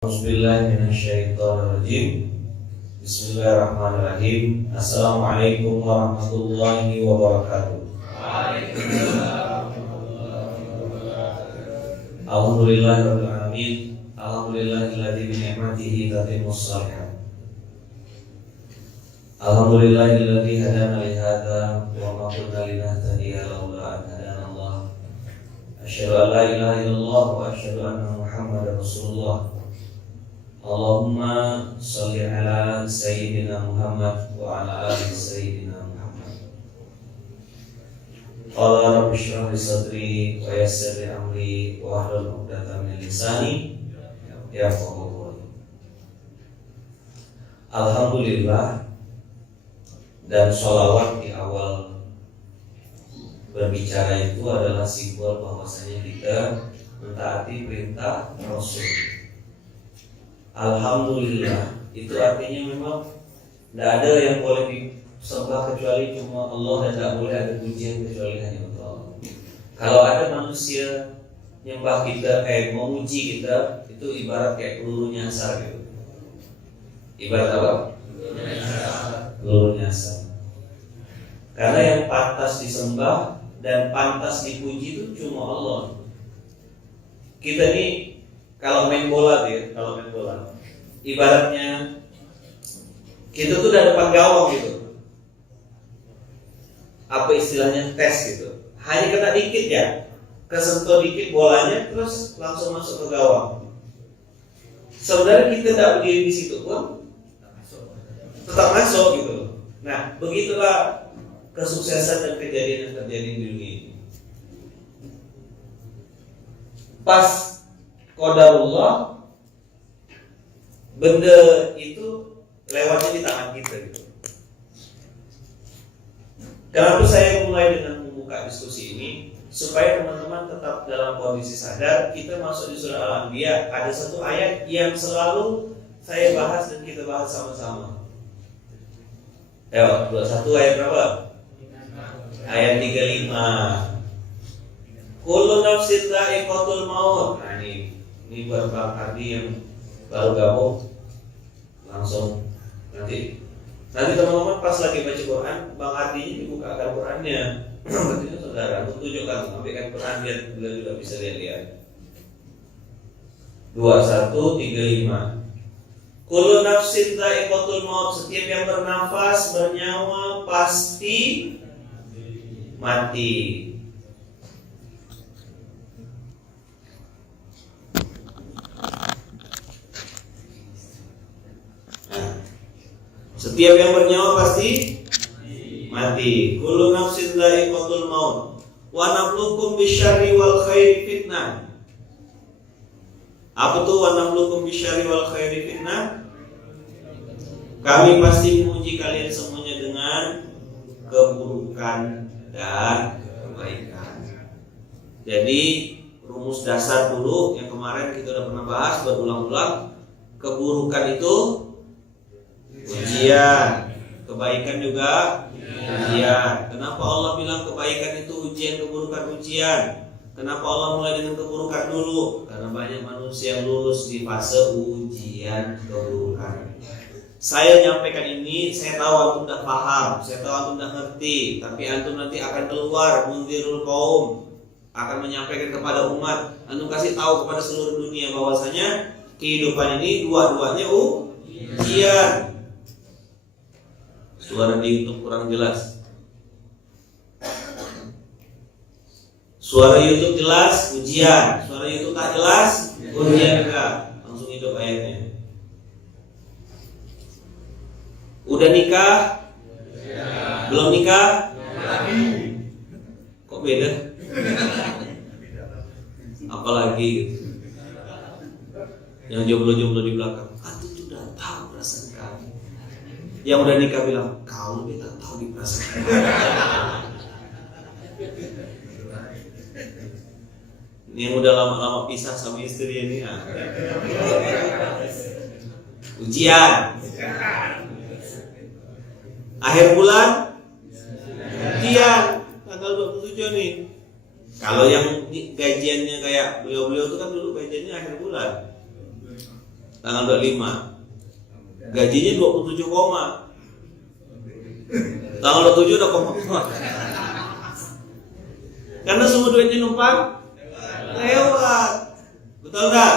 Bismillahirrahmanirrahim. Bismillahirrahmanirrahim. Assalamualaikum warahmatullahi wabarakatuh. Alhamdulillahirabbil alamin. Alhamdulillahilladzi bi ni'matihi tatimmus shalihat. Alhamdulillahilladzi hadana li hadza wa ma kunna linahtadiya laula an hadana Allah. Asyhadu an la ilaha illallah wa asyhadu anna Muhammadar Rasulullah. Allahumma sholli ala Sayyidina Muhammad wa ala ali Sayyidina Muhammad. Qala rabbi shrah li sadri wa yassir li amri wa hlul 'uqdatam min lisani yafqahu qawli. Alhamdulillah, dan sholawat di awal berbicara itu adalah simbol bahwasanya kita mentaati perintah Rasul. Alhamdulillah, itu artinya memang tidak ada yang boleh disembah kecuali cuma Allah, dan tidak boleh ada pujian kecuali hanya untuk Allah. Kalau ada manusia nyembah kita, memuji kita, itu ibarat kayak peluru nyasar gitu. Ibarat apa? Peluru nyasar. Karena yang pantas disembah dan pantas dipuji itu cuma Allah. Kita ini kalau main bola ibaratnya kita tuh udah depan gawang gitu. Apa istilahnya, tes gitu. Hanya kena dikit ya, kesentuh dikit bolanya terus langsung masuk ke gawang. Sebenarnya kita tidak berdiri di situ pun tetap masuk gitu. Nah, begitulah kesuksesan dan kejadian yang terjadi di dunia ini. Pas qadarullah, benda itu lewatnya di tangan kita gitu. Kenapa saya mulai dengan membuka diskusi ini? Supaya teman-teman tetap dalam kondisi sadar. Kita masuk di surah Al-Anbiya, ada satu ayat yang selalu saya bahas dan kita bahas sama-sama. Ayo, 21 ayat berapa? Ayat 35. Kullu nafsin dha'iqatul maut. Nah, ini buat Bang Ardi yang baru gabung, langsung nanti teman-teman pas lagi baca Quran, Bang Ardi ini dibukakan Qurannya. Berarti saudara, untuk tunjukkan, ambilkan Quran biar beliau juga bisa lihat. 21:35. Kullu nafsin dha'iqatul maut. Setiap yang bernafas, bernyawa pasti mati. Setiap yang bernyawa pasti mati. Kullu nafsin dha'iqatul maut. Wa nabluukum bisyarri wal khairi fitnah. Apa tuh wa nabluukum bisyarri wal khairi fitnah? Kami pasti menguji kalian semuanya dengan keburukan dan kebaikan. Jadi rumus dasar dulu yang kemarin kita udah pernah bahas berulang-ulang. Keburukan itu ujian, kebaikan juga ujian. Kenapa Allah bilang kebaikan itu ujian, keburukan ujian? Kenapa Allah mulai dengan keburukan dulu? Karena banyak manusia yang lulus di fase ujian keburukan. Saya nyampaikan ini, saya tahu antum udah paham, saya tahu antum udah ngerti, tapi antum nanti akan keluar munzirul qaum, akan menyampaikan kepada umat, antum kasih tahu kepada seluruh dunia bahwasanya kehidupan ini dua-duanya ujian. Suara di YouTube kurang jelas. Suara YouTube jelas, ujian. Suara YouTube tak jelas, ujian juga. Langsung hidup ayatnya. Udah nikah? Belum nikah? Kok beda? Apalagi gitu. Yang jomblo-jomblo di belakang, aku sudah tahu perasaan kamu. Yang udah nikah bilang, kau lebih tak tahu di perasaan. Ini yang udah lama-lama pisah sama istri ini. Ujian. Akhir bulan ujian. Tanggal 27 nih. Kalau yang gajiannya kayak beliau-beliau itu kan dulu gajiannya akhir bulan. tanggal 25. Gajinya 27 koma. Tanggal 27 udah koma. Karena semua duitnya numpang lewat. Betul nggak?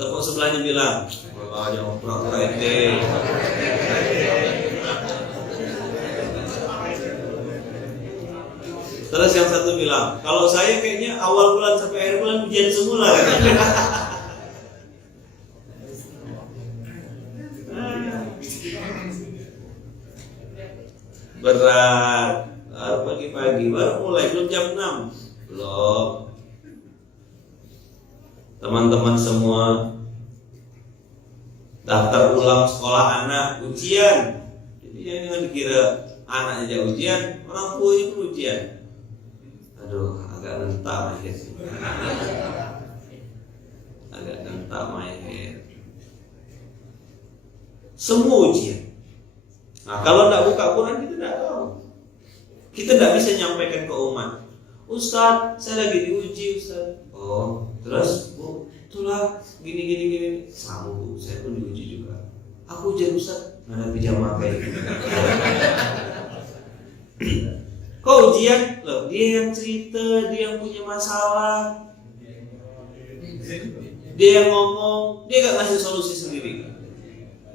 Tepuk sebelahnya bilang, jangan pura-pura ente. Terus yang satu bilang, kalau saya kayaknya awal bulan sampai akhir bulan ujian semula. Berat. Pagi-pagi baru mulai, belum jam 6. Belum. Teman-teman semua daftar ulang sekolah anak, ujian. Jadi jangan dikira anak aja ujian, orang tuanya pun ujian. Aduh, agak rentak mahir. Agak rentak mahir. Semua ujian. Nah, kalau tidak buka Quran kita tidak tahu. Kita tidak bisa nyampaikan ke umat. Ustaz, saya lagi diuji Ustaz. Oh, terus Bu, itulah gini. Sama Bu, saya pun diuji juga. Aku ujian Ustaz, nggak ada pijama kayak gitu. Kok ujian? Loh, dia yang cerita, dia yang punya masalah, dia yang ngomong, dia gak ngasih solusi sendiri.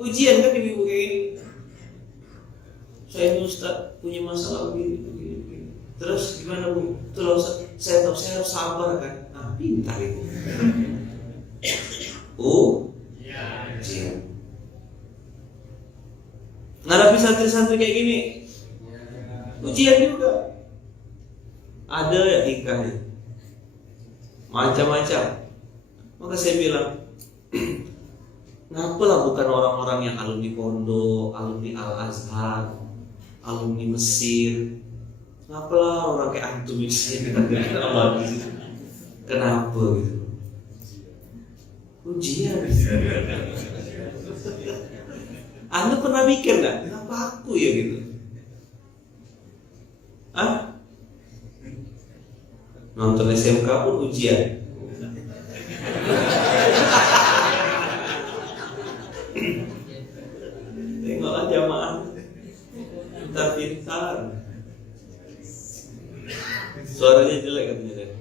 Ujian kan ibu-ibu kayak gini. Saya ini Ustaz punya masalah begini. Terus gimana Bu? Terus saya tahu saya harus sabar kan? Nah, pintar ibu. Ujian. Ngadapi santri-santri kayak gini, ujian juga. Ada ya hikahnya, macam-macam. Maka saya bilang, ngapalah bukan orang-orang yang alumni pondok, alumni Al-Azhar, alumni Mesir. Ngapalah orang kayak antum ini kenapa gitu? Ujian. Anda pernah mikir nggak? Kenapa aku ya gitu? Nonton SMK pun ujian. Tengoklah jamaah pintar. Suaranya jelek katanya deh.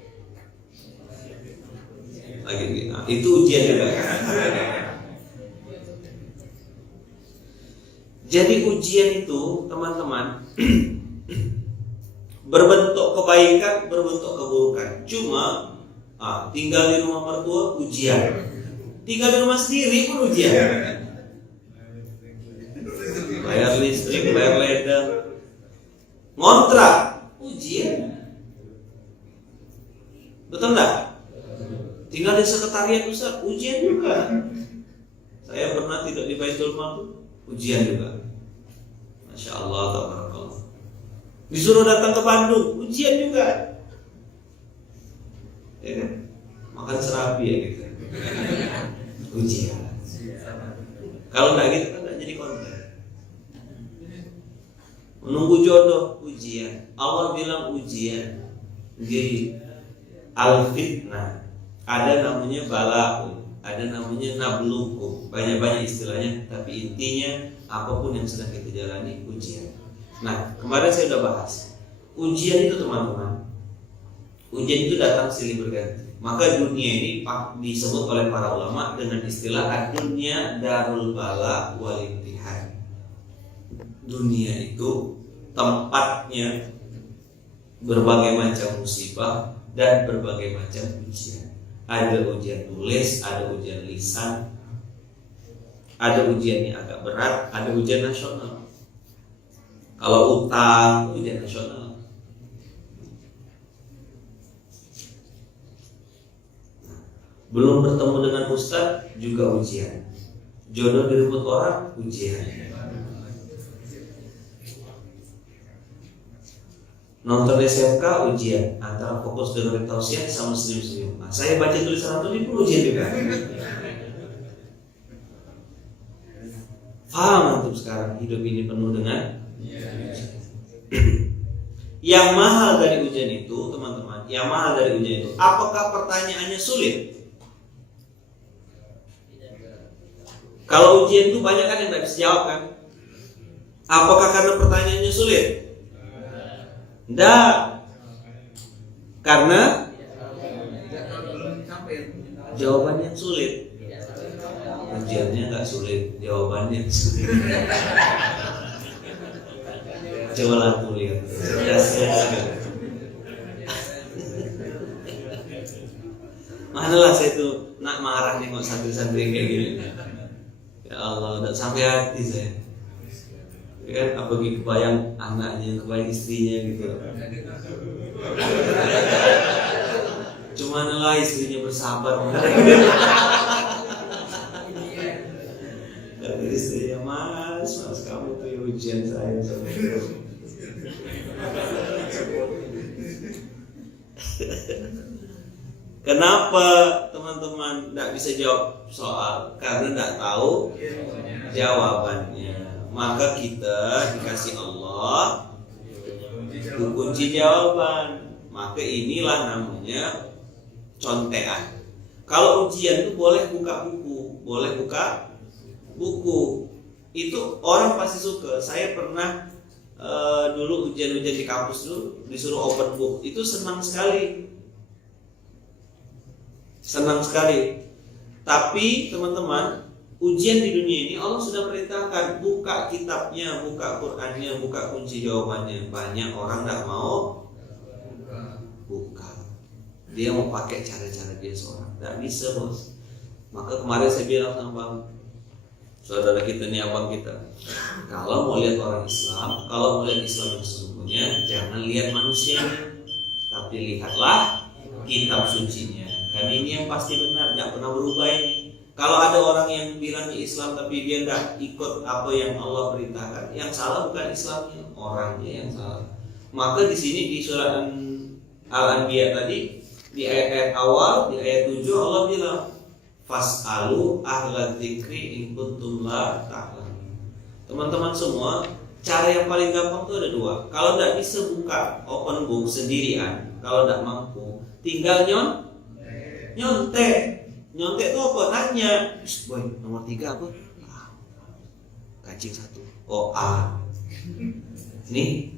Lagi nah, itu ujian juga. Jadi ujian itu teman-teman berbentuk kebaikan, berbentuk keburukan. Cuma tinggal di rumah mertua ujian, tinggal di rumah sendiri pun ujian. Bayar listrik, bayar ledeng, ngontrak ujian. Betul nggak? Tinggal di sekretariat Ustaz, ujian juga. Saya pernah tidak di Baitul Mal, ujian juga. Masya Allah, tabarakallah. Disuruh datang ke Bandung, ujian juga. Ya kan? Makan serabi ya gitu. Ujian. Kalau nggak gitu kan nggak jadi konten. Menunggu jodoh, ujian. Allah bilang ujian. Jadi al-fitnah. Ada namanya bala'un, ada namanya nablukum. Banyak-banyak istilahnya, tapi intinya apapun yang sedang kita jalani ujian. Nah, kemarin saya sudah bahas ujian itu teman-teman. Ujian itu datang silih berganti. Maka dunia ini disebut oleh para ulama dengan istilah dunia darul bala wal imtihan. Dunia itu tempatnya berbagai macam musibah dan berbagai macam ujian. Ada ujian tulis, ada ujian lisan, ada ujian yang agak berat, ada ujian nasional. Kalau utang, ujian nasional. Belum bertemu dengan ustaz juga ujian. Jodoh direbut orang, ujian. Nonton SMK ujian, antara fokus dengan tausiah sama senyum-senyum. Nah, saya baca tulisan itu pun ujian juga. Paham antum sekarang hidup ini penuh dengan yang mahal dari ujian itu, teman-teman. Yang mahal dari ujian itu, apakah pertanyaannya sulit? Kalau ujian itu banyak kan yang tidak bisa jawab kan? Apakah karena pertanyaannya sulit? Tidak. Karena jawabannya sulit. Ujiannya nggak sulit, jawabannya sulit. Coba lah tuh lihat. Manalah saya tuh nak marah nih kok santri-santri kayak gini. Ya Allah, udah sampai hati saya. Ya kan, apalagi kebayang anaknya, kebayang istrinya gitu. Cuman lah istrinya bersabar. Dan istrinya, mas kamu tuh ya ujian saya. Kenapa teman-teman tidak bisa jawab soal? Karena tidak tahu jawabannya. Maka kita dikasih Allah kunci jawaban. Maka inilah namanya contekan. Kalau ujian itu boleh buka buku. Itu orang pasti suka. Saya pernah dulu ujian-ujian di kampus dulu disuruh open book. Itu senang sekali. Tapi teman-teman, ujian di dunia ini Allah sudah perintahkan, buka kitabnya, buka Qur'annya, buka kunci jawabannya. Banyak orang tidak mau buka. Dia mau pakai cara-cara dia seorang. Tidak bisa, bos. Maka kemarin saya bilang sama bang, saudara kita nih, abang kita, kalau mau lihat orang Islam, kalau mau lihat Islam yang sesungguhnya, jangan lihat manusianya, tapi lihatlah kitab sucinya. Dan ini yang pasti benar, tidak pernah berubah ini. Kalau ada orang yang bilangnya Islam tapi dia tidak ikut apa yang Allah perintahkan, yang salah bukan Islamnya, orangnya yang salah. Maka di sini di surat Al-Anbiya tadi, di ayat awal, di ayat 7 Allah bilang, fas'alu ahla dzikri in kuntum la ta'lamun. Teman-teman semua, cara yang paling gampang itu ada dua. Kalau tidak bisa buka open book sendirian, kalau tidak mampu, tinggal nyontek itu apa? Nanya, boy, nomor 3 apa? Kancing 1. Oh, A. Nih,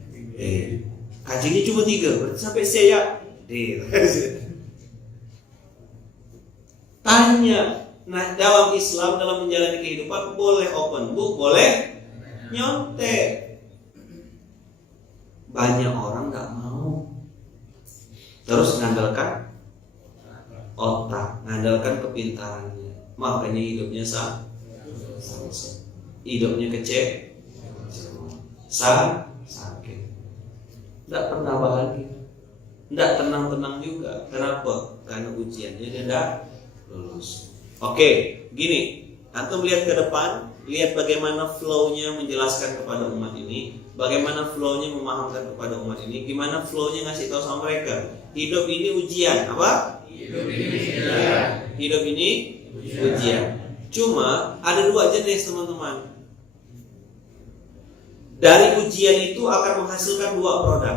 kancingnya cuma 3, berarti sampai C ya? D. Tanya. Nah, dalam Islam, dalam menjalani kehidupan, boleh open book, boleh nyontek. Banyak orang gak mau. Terus mengandalkan otak, mengandalkan kepintarannya. Makanya hidupnya hidupnya sakit. Tidak pernah bahagia, tidak tenang-tenang juga. Kenapa? Karena ujiannya dia tidak lulus. Oke, gini, antum lihat ke depan, lihat bagaimana flow-nya menjelaskan kepada umat ini, bagaimana flow-nya memahamkan kepada umat ini, gimana flow-nya ngasih tahu sama mereka. Hidup ini ujian, apa? Hidup ini ujian. Cuma ada 2 jenis, teman-teman. Dari ujian itu akan menghasilkan 2 produk.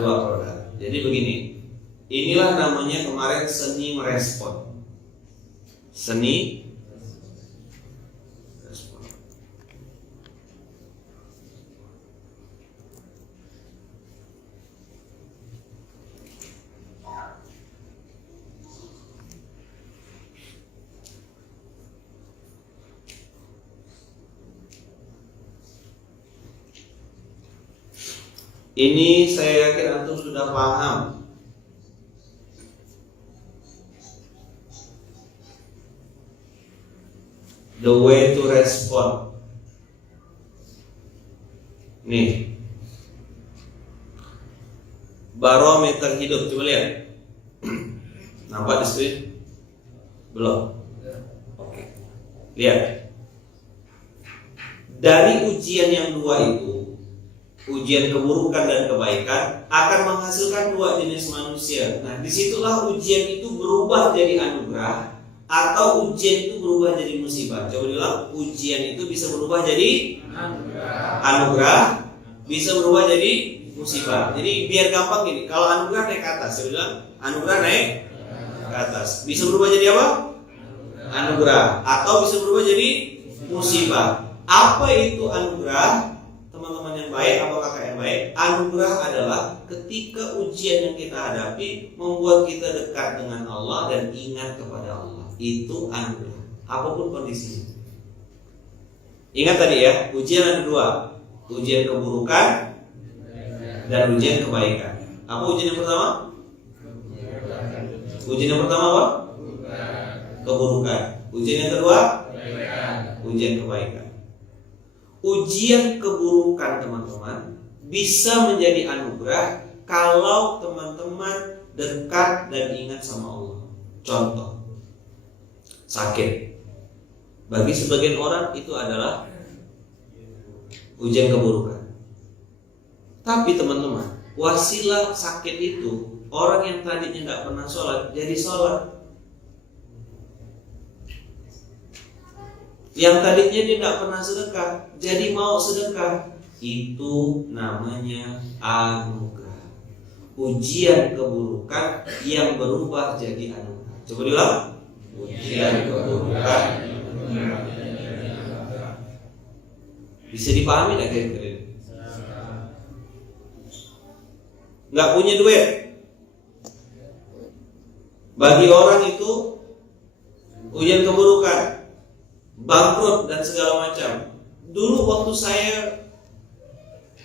Dua produk. Jadi begini, inilah namanya kemarin seni merespon. Seni respon. Ini saya yakin antum sudah paham. The way to respond. Nih, barometer hidup, coba lihat. Nampak di screen? Belum? Oke. Lihat. Dari ujian yang 2 itu, ujian keburukan dan kebaikan, akan menghasilkan 2 jenis manusia. Nah, disitulah ujian itu berubah jadi anugerah atau ujian itu berubah jadi musibah. Coba bilang, ujian itu bisa berubah jadi anugerah, bisa berubah jadi musibah. Jadi biar gampang gini, kalau anugerah naik ke atas, saya bilang anugerah naik ke atas. Bisa berubah jadi apa? anugerah, atau bisa berubah jadi musibah. Apa itu anugerah? Teman-teman yang baik, apa kakak yang baik? Anugerah adalah ketika ujian yang kita hadapi membuat kita dekat dengan Allah dan ingat kepada Allah. Itu anugerah, apapun kondisinya. Ingat tadi ya, ujian ada dua, ujian keburukan dan ujian kebaikan. Apa ujian yang pertama? Ujian yang pertama apa? Keburukan. Ujian yang kedua? Ujian kebaikan. Ujian keburukan teman-teman bisa menjadi anugerah kalau teman-teman dekat dan ingat sama Allah. Contoh, sakit. Bagi sebagian orang itu adalah ujian keburukan. Tapi teman-teman, wasilah sakit itu, orang yang tadinya nggak pernah sholat jadi sholat. Yang tadinya dia nggak pernah sedekah jadi mau sedekah. Itu namanya anugerah. Ujian keburukan yang berubah jadi anugerah. Coba diulang. Ujian keburukan bisa dipahami nggak kira-kira? Nggak punya duit, bagi orang itu ujian keburukan, bangkrut dan segala macam. Dulu waktu saya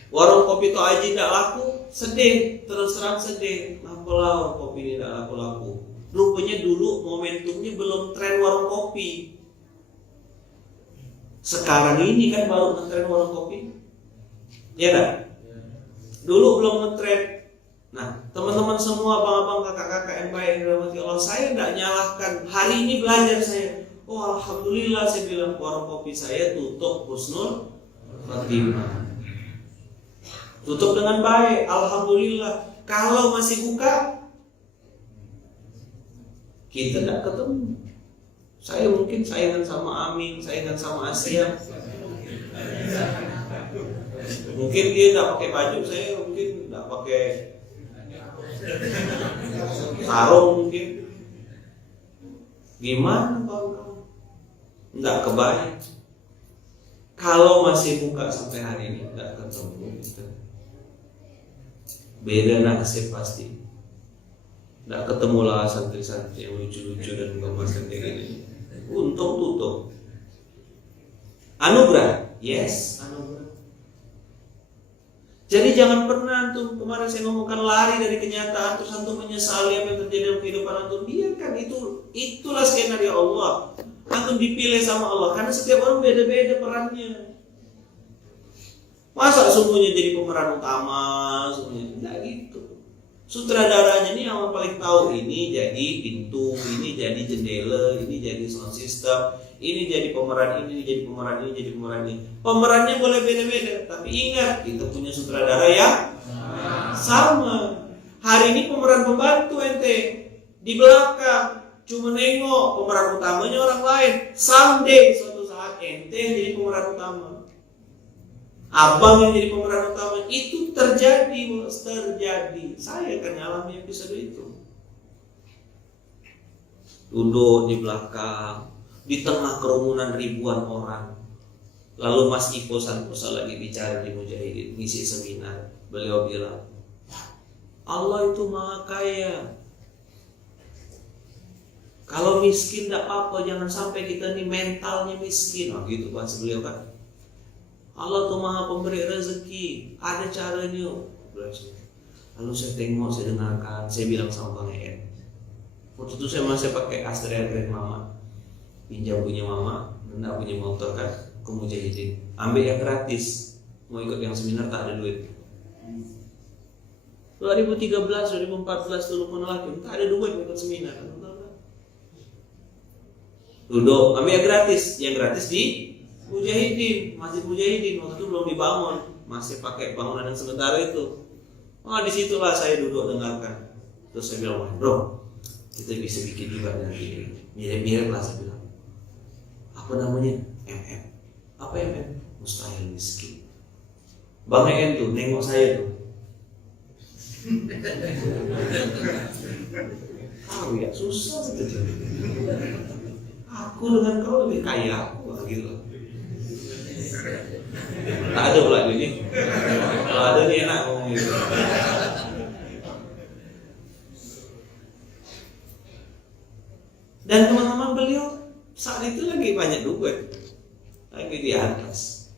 warung kopi Tok Aji tidak laku, sedih, terus terang sedih. Apalah warung kopi ini tidak laku-laku. Rupanya dulu momentumnya belum tren warung kopi. Sekarang ini kan baru ngetren warung kopi, ya kan? Dulu belum ngetren. Nah, teman-teman semua, abang-abang, kakak-kakak yang baik yang dirahmati Allah, saya tidak nyalahkan. Hari ini belajar saya. Oh, alhamdulillah, saya bilang warung kopi saya tutup husnul khatimah. Tutup dengan baik, alhamdulillah. Kalau masih buka, kita tidak ketemu. Saya mungkin saingan sama Amin, saingan sama Asia. Mungkin dia tidak pakai baju, saya mungkin tidak pakai sarung mungkin. Gimana bang? Tidak kebayang. Kalau masih buka sampai hari ini tidak ketemu, beda nasib pasti. Tidak ketemu lah santri-santri yang lucu-lucu dan menggemaskan diri ini. Untung tutup. Anugerah, yes, anugerah. Jadi jangan pernah antum, kemarin saya ngomongkan lari dari kenyataan terus antum menyesali apa yang terjadi dalam kehidupan antum. Biarkan itulah skenario Allah. Antum dipilih sama Allah karena setiap orang beda-beda perannya. Masa semuanya jadi pemeran utama, semuanya tidak gitu. Sutradaranya ini yang paling tahu, ini jadi pintu, ini jadi jendela, ini jadi sound system, ini jadi pemeran ini, jadi pemeran ini, jadi pemeran ini. Pemerannya boleh beda-beda, tapi ingat kita punya sutradara yang sama. Hari ini pemeran pembantu ente di belakang cuma nengok pemeran utamanya orang lain. Someday suatu saat ente yang jadi pemeran utama. Abang yang jadi pemeran utama, itu terjadi. Saya akan ngalami episode itu. Duduk di belakang, di tengah kerumunan ribuan orang. Lalu Mas Ipo Santosa lagi bicara di Mujahidin, ngisi seminar. Beliau bilang, Allah itu maha kaya. Kalau miskin tidak apa-apa, jangan sampai kita nih mentalnya miskin. Nah gitu bahasa beliau kan. Allah tuh maha pemberi rezeki, ada caranya. Lalu saya tengok, saya dengarkan, saya bilang sama Bang En. Waktu itu saya masih pakai Astrea Grand Mama, pinjam punya Mama, tidak punya motor kan, ke Mujahidin. Ambil yang gratis, mau ikut yang seminar tak ada duit. 2013, 2014 dulu menolak, tak ada duit ikut seminar. Duduk, ambil yang gratis di Mujahidin, Masjid Mujahidin waktu itu belum dibangun, masih pakai bangunan yang sementara itu. Disitulah saya duduk dengarkan. Terus saya bilang, bro, kita bisa bikin juga nanti mirip-mirip lah, saya bilang. Apa namanya? MM. Apa MM? Mustahil miskin. Bang EM tuh nengok saya tuh. Tahu ya susah gitu. Aku Aku dengan kau lebih kaya aku gitu loh. Tak ada pula ini. Kalau ada nih enak ngomong gitu. Dan teman-teman beliau saat itu lagi banyak duit, lagi di atas.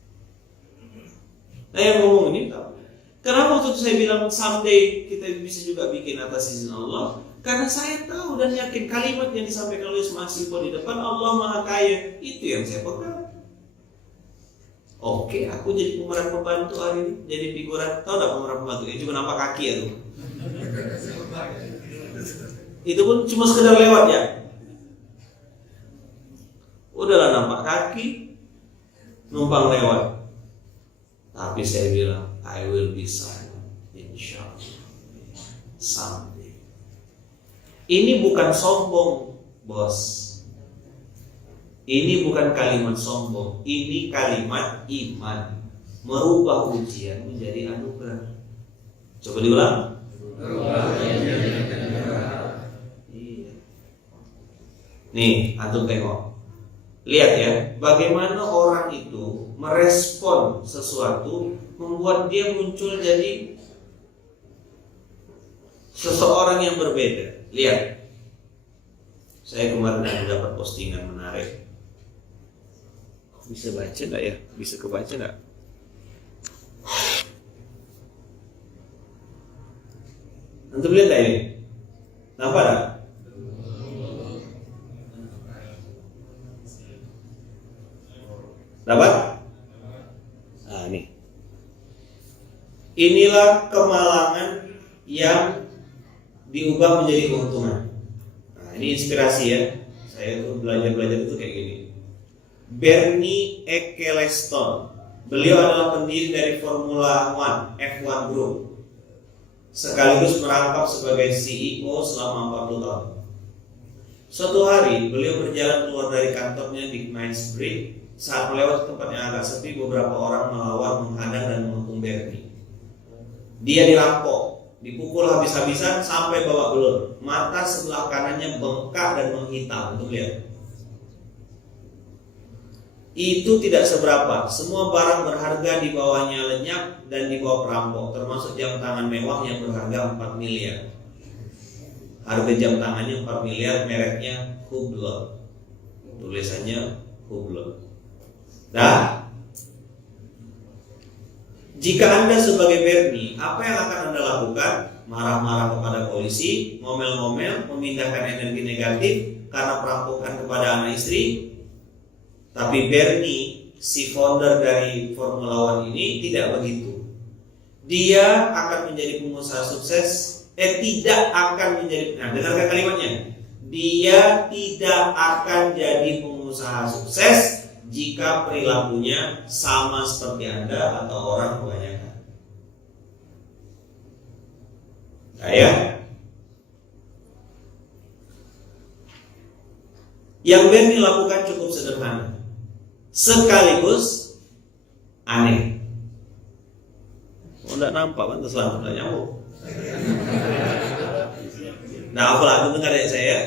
Nah yang ngomong ini tahu. Kenapa waktu itu saya bilang someday kita bisa juga bikin atas izin Allah? Karena saya tahu dan yakin kalimat yang disampaikan oleh mahasiswa di depan, Allah Maha Kaya, itu yang saya pegang. Oke, aku jadi pemeran pembantu hari ini, jadi figuran. Tahu nggak pemeran pembantu? Ini cuma nampak kaki ya tuh. Itu pun cuma sekedar lewat ya. Udahlah nampak kaki, numpang lewat. Tapi saya bilang, I will be someone, inshallah, someday. Ini bukan sombong, bos. Ini bukan kalimat sombong, ini kalimat iman. Merubah ujian menjadi anugerah. Coba diulang. Iya. Nih, antum tengok. Lihat ya, bagaimana orang itu merespon sesuatu membuat dia muncul jadi seseorang yang berbeda. Lihat, saya kemarin ada dapat postingan menarik. Bisa baca enggak ya? Bisa kebaca enggak? Antum lihat enggak ini? Nampak enggak? Dapat? Nah, ini. Inilah kemalangan yang diubah menjadi keuntungan. Nah, ini inspirasi ya. Saya tuh belajar itu kayak gini. Bernie Ecclestone. Beliau adalah pendiri dari Formula One, F1 Group. Sekaligus merangkap sebagai CEO selama 40 tahun. Suatu hari, beliau berjalan keluar dari kantornya di Knightsbridge. Saat melewati tempat yang agak sepi, beberapa orang melawan, menghadang dan mengepung Bernie. Dia dirampok, dipukul habis-habisan sampai babak belur. Mata sebelah kanannya bengkak dan menghitam. Untuk lihat. Itu tidak seberapa. Semua barang berharga di bawahnya lenyap dan dibawa perampok, termasuk jam tangan mewah yang berharga 4 miliar. Harga jam tangannya 4 miliar, mereknya Hublot. Tulisannya Hublot. Nah, jika Anda sebagai Bernie, apa yang akan Anda lakukan? Marah-marah kepada polisi, ngomel-ngomel, memindahkan energi negatif karena perampokan kepada anak istri. Tapi Bernie, si founder dari Formula One ini tidak begitu. Dia akan menjadi pengusaha sukses. Tidak akan menjadi. Nah, dengarkan kalimatnya. Dia tidak akan jadi pengusaha sukses jika perilakunya sama seperti Anda atau orang kebanyakan. Ya. Yang Bernie lakukan cukup sederhana, sekaligus aneh. Enggak nampak kan terus enggak nyambung. Nah, apalah dengar ya saya.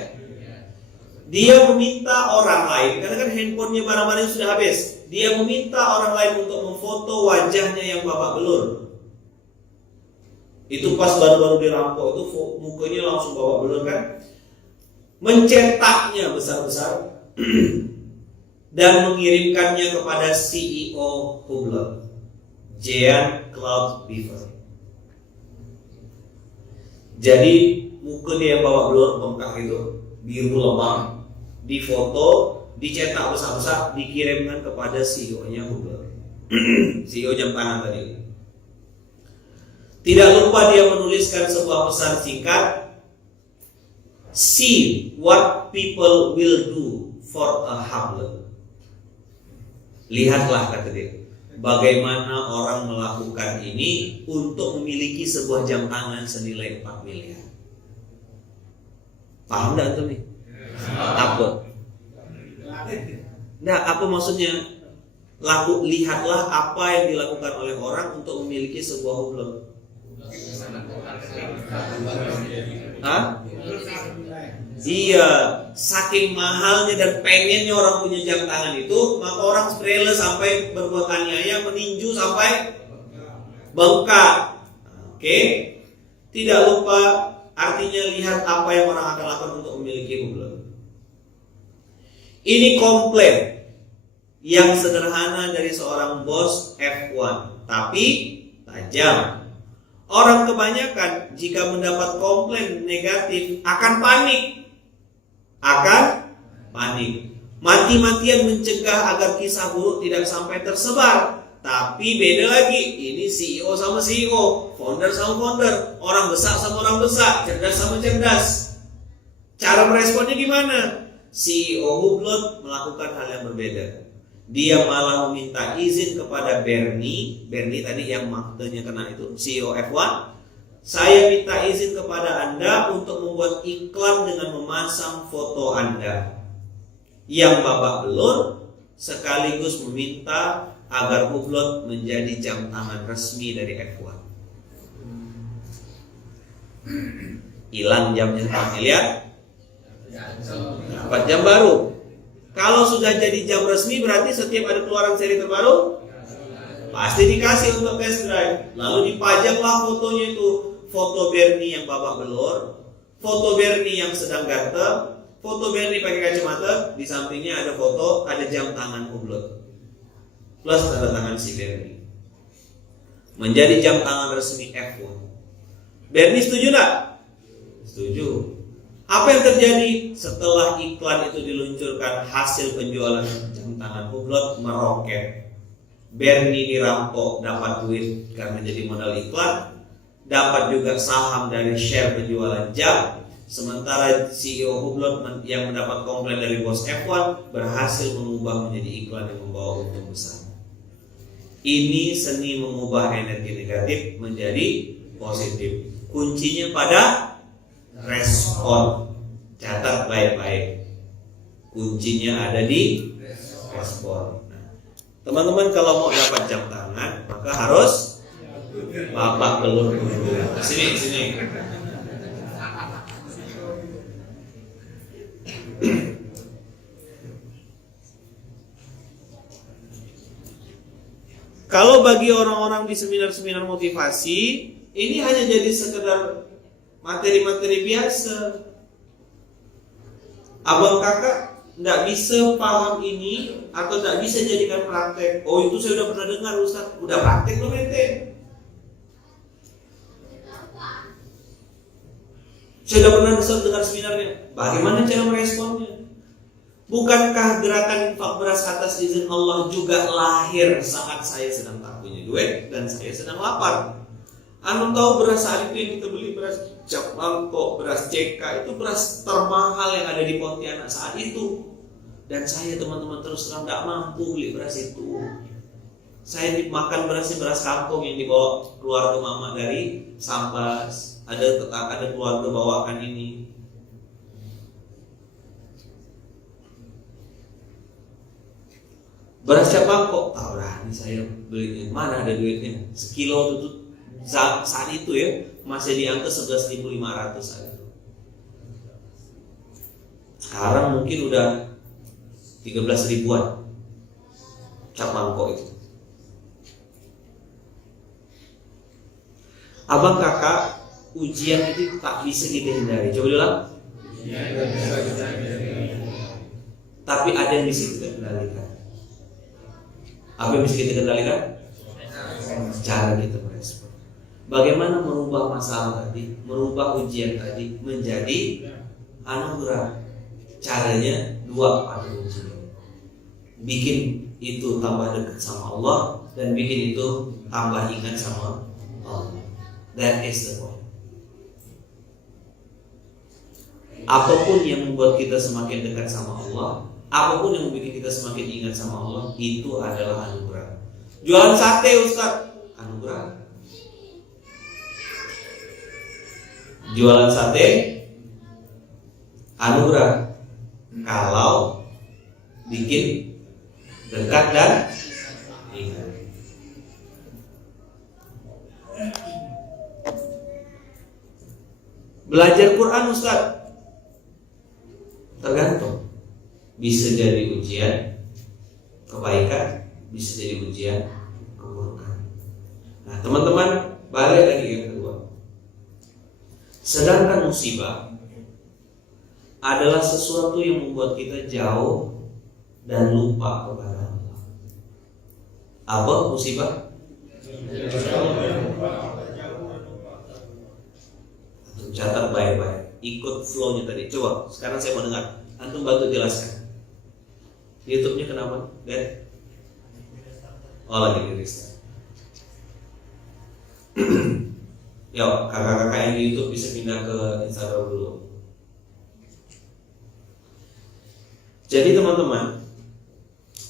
Dia meminta orang lain, karena kan handphonenya barang-barangnya sudah habis. Dia meminta orang lain untuk memfoto wajahnya yang babak belur. Itu pas baru-baru dirampok itu mukanya langsung babak belur kan. Mencetaknya besar-besar dan mengirimkannya kepada CEO Hublot, Jean-Claude Biver. Jadi muka dia yang babak belur bengkak itu, biru lebam, difoto, dicetak besar-besar, dikirimkan kepada CEO-nya Hublot. CEO jam tangan tadi. Tidak lupa dia menuliskan sebuah pesan singkat, "See what people will do for a Hublot." Lihatlah, kata dia, bagaimana orang melakukan ini untuk memiliki sebuah jam tangan senilai 4 miliar. Paham enggak tuh nih? Apa? Nah, apa maksudnya? Lihatlah apa yang dilakukan oleh orang untuk memiliki sebuah Hublot. Hah? Iya, saking mahalnya dan pengennya orang punya jam tangan itu, maka orang rela sampai berbuat aniaya, meninju sampai bengkak. Oke, tidak lupa artinya lihat apa yang orang akan lakukan untuk memiliki hublot. Ini komplain yang sederhana dari seorang bos F1, tapi tajam. Orang kebanyakan jika mendapat komplain negatif akan panik. Mati-matian mencegah agar kisah buruk tidak sampai tersebar. Tapi beda lagi, ini CEO sama CEO, founder sama founder, orang besar sama orang besar, cerdas sama cerdas. Cara meresponnya gimana? CEO hublot melakukan hal yang berbeda. Dia malah meminta izin kepada Bernie tadi yang maksudnya kena itu, CEO F1. Saya minta izin kepada Anda untuk membuat iklan dengan memasang foto Anda. Yang babak belur sekaligus meminta agar hublot menjadi jam tangan resmi dari F1. Hilang jamnya, lihat, dapat jam baru. Kalau sudah jadi jam resmi berarti setiap ada keluaran seri terbaru pasti dikasih untuk test drive. Lalu dipajanglah fotonya itu, foto Bernie yang babak belur, foto Bernie yang sedang ganteng, foto Bernie pakai kacamata, di sampingnya ada foto, ada jam tangan hublot plus tanda tangan si Bernie. Menjadi jam tangan resmi F1. Bernie setuju enggak? Setuju. Apa yang terjadi setelah iklan itu diluncurkan? Hasil penjualan jam tangan hublot meroket. Bernie dirampok, dapat duit karena jadi modal iklan, dapat juga saham dari share penjualan jam. Sementara CEO hublot yang mendapat komplain dari bos F1 berhasil mengubah menjadi iklan yang membawa untung besar. Ini seni mengubah energi negatif menjadi positif. Kuncinya pada respon. Catat baik-baik. Kuncinya ada di respon. Nah, teman-teman kalau mau dapat jam tangan maka harus babak belur dulu. Sini. Kalau bagi orang-orang di seminar-seminar motivasi, ini hanya jadi sekedar materi-materi biasa. Abang kakak tidak bisa paham ini atau tidak bisa jadikan praktek. Oh, itu saya sudah pernah dengar Ustaz. Udah praktek belum ente? Saya sudah pernah dengar seminarnya. Bagaimana cara meresponnya? Bukankah gerakan infak beras atas izin Allah juga lahir saat saya sedang tak punya duit dan saya sedang lapar? Anda tahu beras saat itu yang kita beli, beras cap mangkok, beras CK, itu beras termahal yang ada di Pontianak saat itu. Dan saya teman-teman terus terang tidak mampu beli beras itu. Saya makan berasnya beras kampung yang dibawa keluarga mama dari Sambas. Ada keluarga bawakan ini. Beras cap mangkok, tahu lah ini saya belinya, mana ada duitnya. Sekilo itu saat itu ya masih di angka 11.500 saat itu. Sekarang mungkin udah 13 ribuan cap mangkok itu. Abang kakak, ujian itu tak bisa kita hindari. Coba ulang. Tapi ada yang bisa kita kendalikan. Apa yang bisa kita kendalikan? Cara kita merespon. Bagaimana merubah masalah tadi, merubah ujian tadi menjadi anugerah. Caranya dua pada ujian. Bikin itu tambah dekat sama Allah dan bikin itu tambah ingat sama Allah. That is the point. Apapun yang membuat kita semakin dekat sama Allah, apapun yang membuat kita semakin ingat sama Allah, itu adalah anugerah. Jualan sate Ustaz, anugerah. Jualan sate, anugerah. Kalau bikin dekat dan ingat. Belajar Quran Ustaz, Tergantung. Bisa jadi ujian kebaikan, bisa jadi ujian keburukan. Nah teman-teman, balik lagi yang kedua. Sedangkan musibah adalah sesuatu yang membuat kita jauh dan lupa kepada Allah. Apa musibah? Antum catat baik-baik, ikut flow-nya tadi. Coba, sekarang saya mau dengar. Antum bantu jelaskan. YouTube-nya kenapa? Dan? Oh lagi di restart. Yuk, kakak-kakak yang di YouTube bisa pindah ke Instagram dulu. Jadi teman-teman,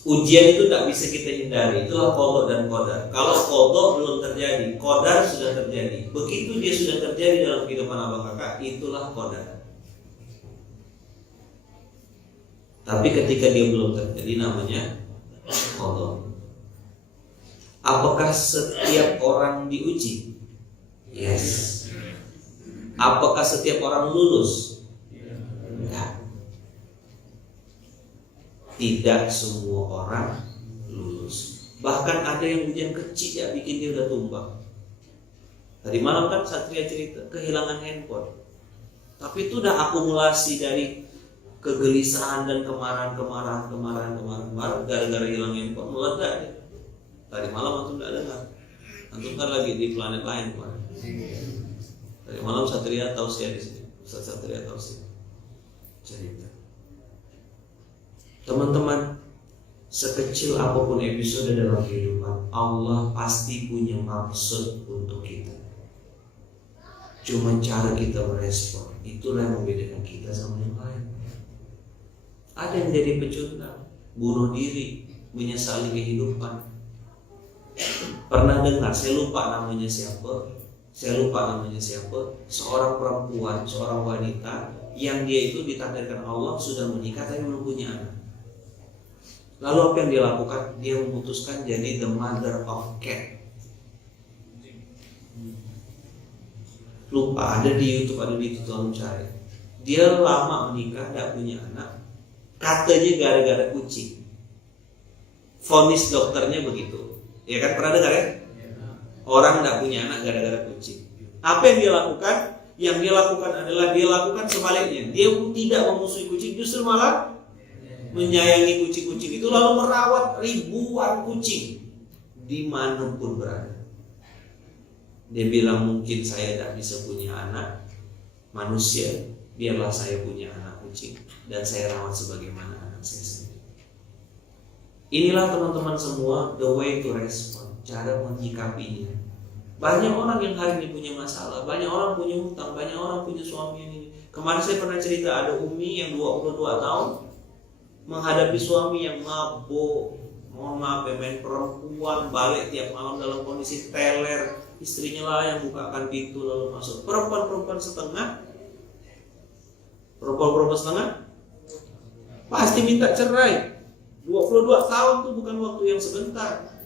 ujian itu tidak bisa kita hindari. Itulah qada dan qadar. Kalau qada belum terjadi, qadar sudah terjadi. Begitu dia sudah terjadi dalam kehidupan abang kakak, itulah qadar. Tapi ketika dia belum terjadi, namanya qada. Apakah setiap orang diuji? Yes. Apakah setiap orang lulus? Enggak. Tidak semua orang lulus. Bahkan ada yang ujian kecil ya bikin dia udah tumbang. Tadi malam kan Satria cerita kehilangan handphone. Tapi itu udah akumulasi dari kegelisahan dan kemarahan gara-gara hilang handphone meledak ya. Tadi malam antum tidak dengar. Antum kan lagi di planet lain kemarin. Tadi malam Satria Tausia di sini. Ustaz Satria Tausia cerita. Teman-teman, sekecil apapun episode dalam kehidupan, Allah pasti punya maksud untuk kita. Cuma cara kita merespon, itulah yang membedakan kita sama yang lain. Ada yang jadi pecundang, bunuh diri, menyesali kehidupan. Pernah dengar, saya lupa namanya siapa, seorang perempuan, seorang wanita yang dia itu ditakdirkan Allah sudah menikah tapi belum punya anak. Lalu apa yang dia lakukan? Dia memutuskan jadi the mother of cat. Lupa, ada di YouTube, ada di tutorial cari. Dia lama menikah, tidak punya anak. Katanya gara-gara kucing. Vonis dokternya begitu. Ya kan, pernah dengar ya? Orang tidak punya anak gara-gara kucing. Apa yang dia lakukan? Yang dia lakukan adalah dia lakukan sebaliknya. Dia tidak memusuhi kucing, justru malah menyayangi kucing-kucing itu, lalu merawat ribuan kucing dimanapun berada. Dia bilang mungkin saya tidak bisa punya anak manusia, biarlah saya punya anak kucing dan saya rawat sebagaimana anak saya sendiri. Inilah teman-teman semua the way to respond, cara menyikapinya. Banyak orang yang hari ini punya masalah, banyak orang punya hutang, banyak orang punya suami yang ini. Kemarin saya pernah cerita ada Umi yang 22 tahun menghadapi suami yang mabuk, mohon maaf ya, main perempuan, balik tiap malam dalam kondisi teler, istrinya lah yang bukakan pintu lalu masuk. Perempuan setengah pasti minta cerai. 22 tahun itu bukan waktu yang sebentar.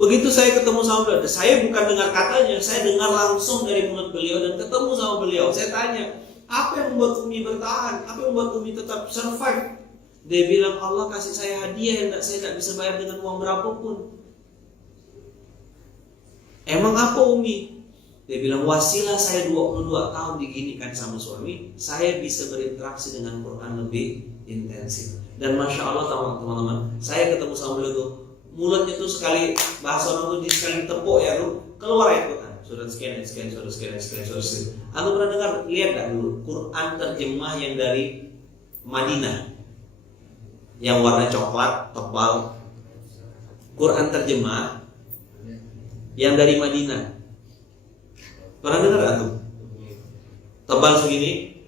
Begitu saya ketemu sama beliau, saya bukan dengar katanya, saya dengar langsung dari mulut beliau dan ketemu sama beliau. Saya tanya, apa yang membuat Umi bertahan? Apa yang membuat Umi tetap survive? Dia bilang, Allah kasih saya hadiah yang saya tidak bisa bayar dengan uang berapapun. Emang apa Umi? Dia bilang, wasilah saya 22 tahun diginikan sama suami, saya bisa berinteraksi dengan Quran lebih intensif. Dan Masya Allah teman-teman, saya ketemu sama beliau tuh, mulutnya tuh sekali, bahasa orang tuh sekali tepuk ya tuh, keluar ya Quran. Surat sekian. Anda pernah dengar? Lihat dah dulu Quran terjemah yang dari Madinah, yang warna coklat tebal. Quran terjemah yang dari Madinah. Pernah dengar atau? Tebal segini,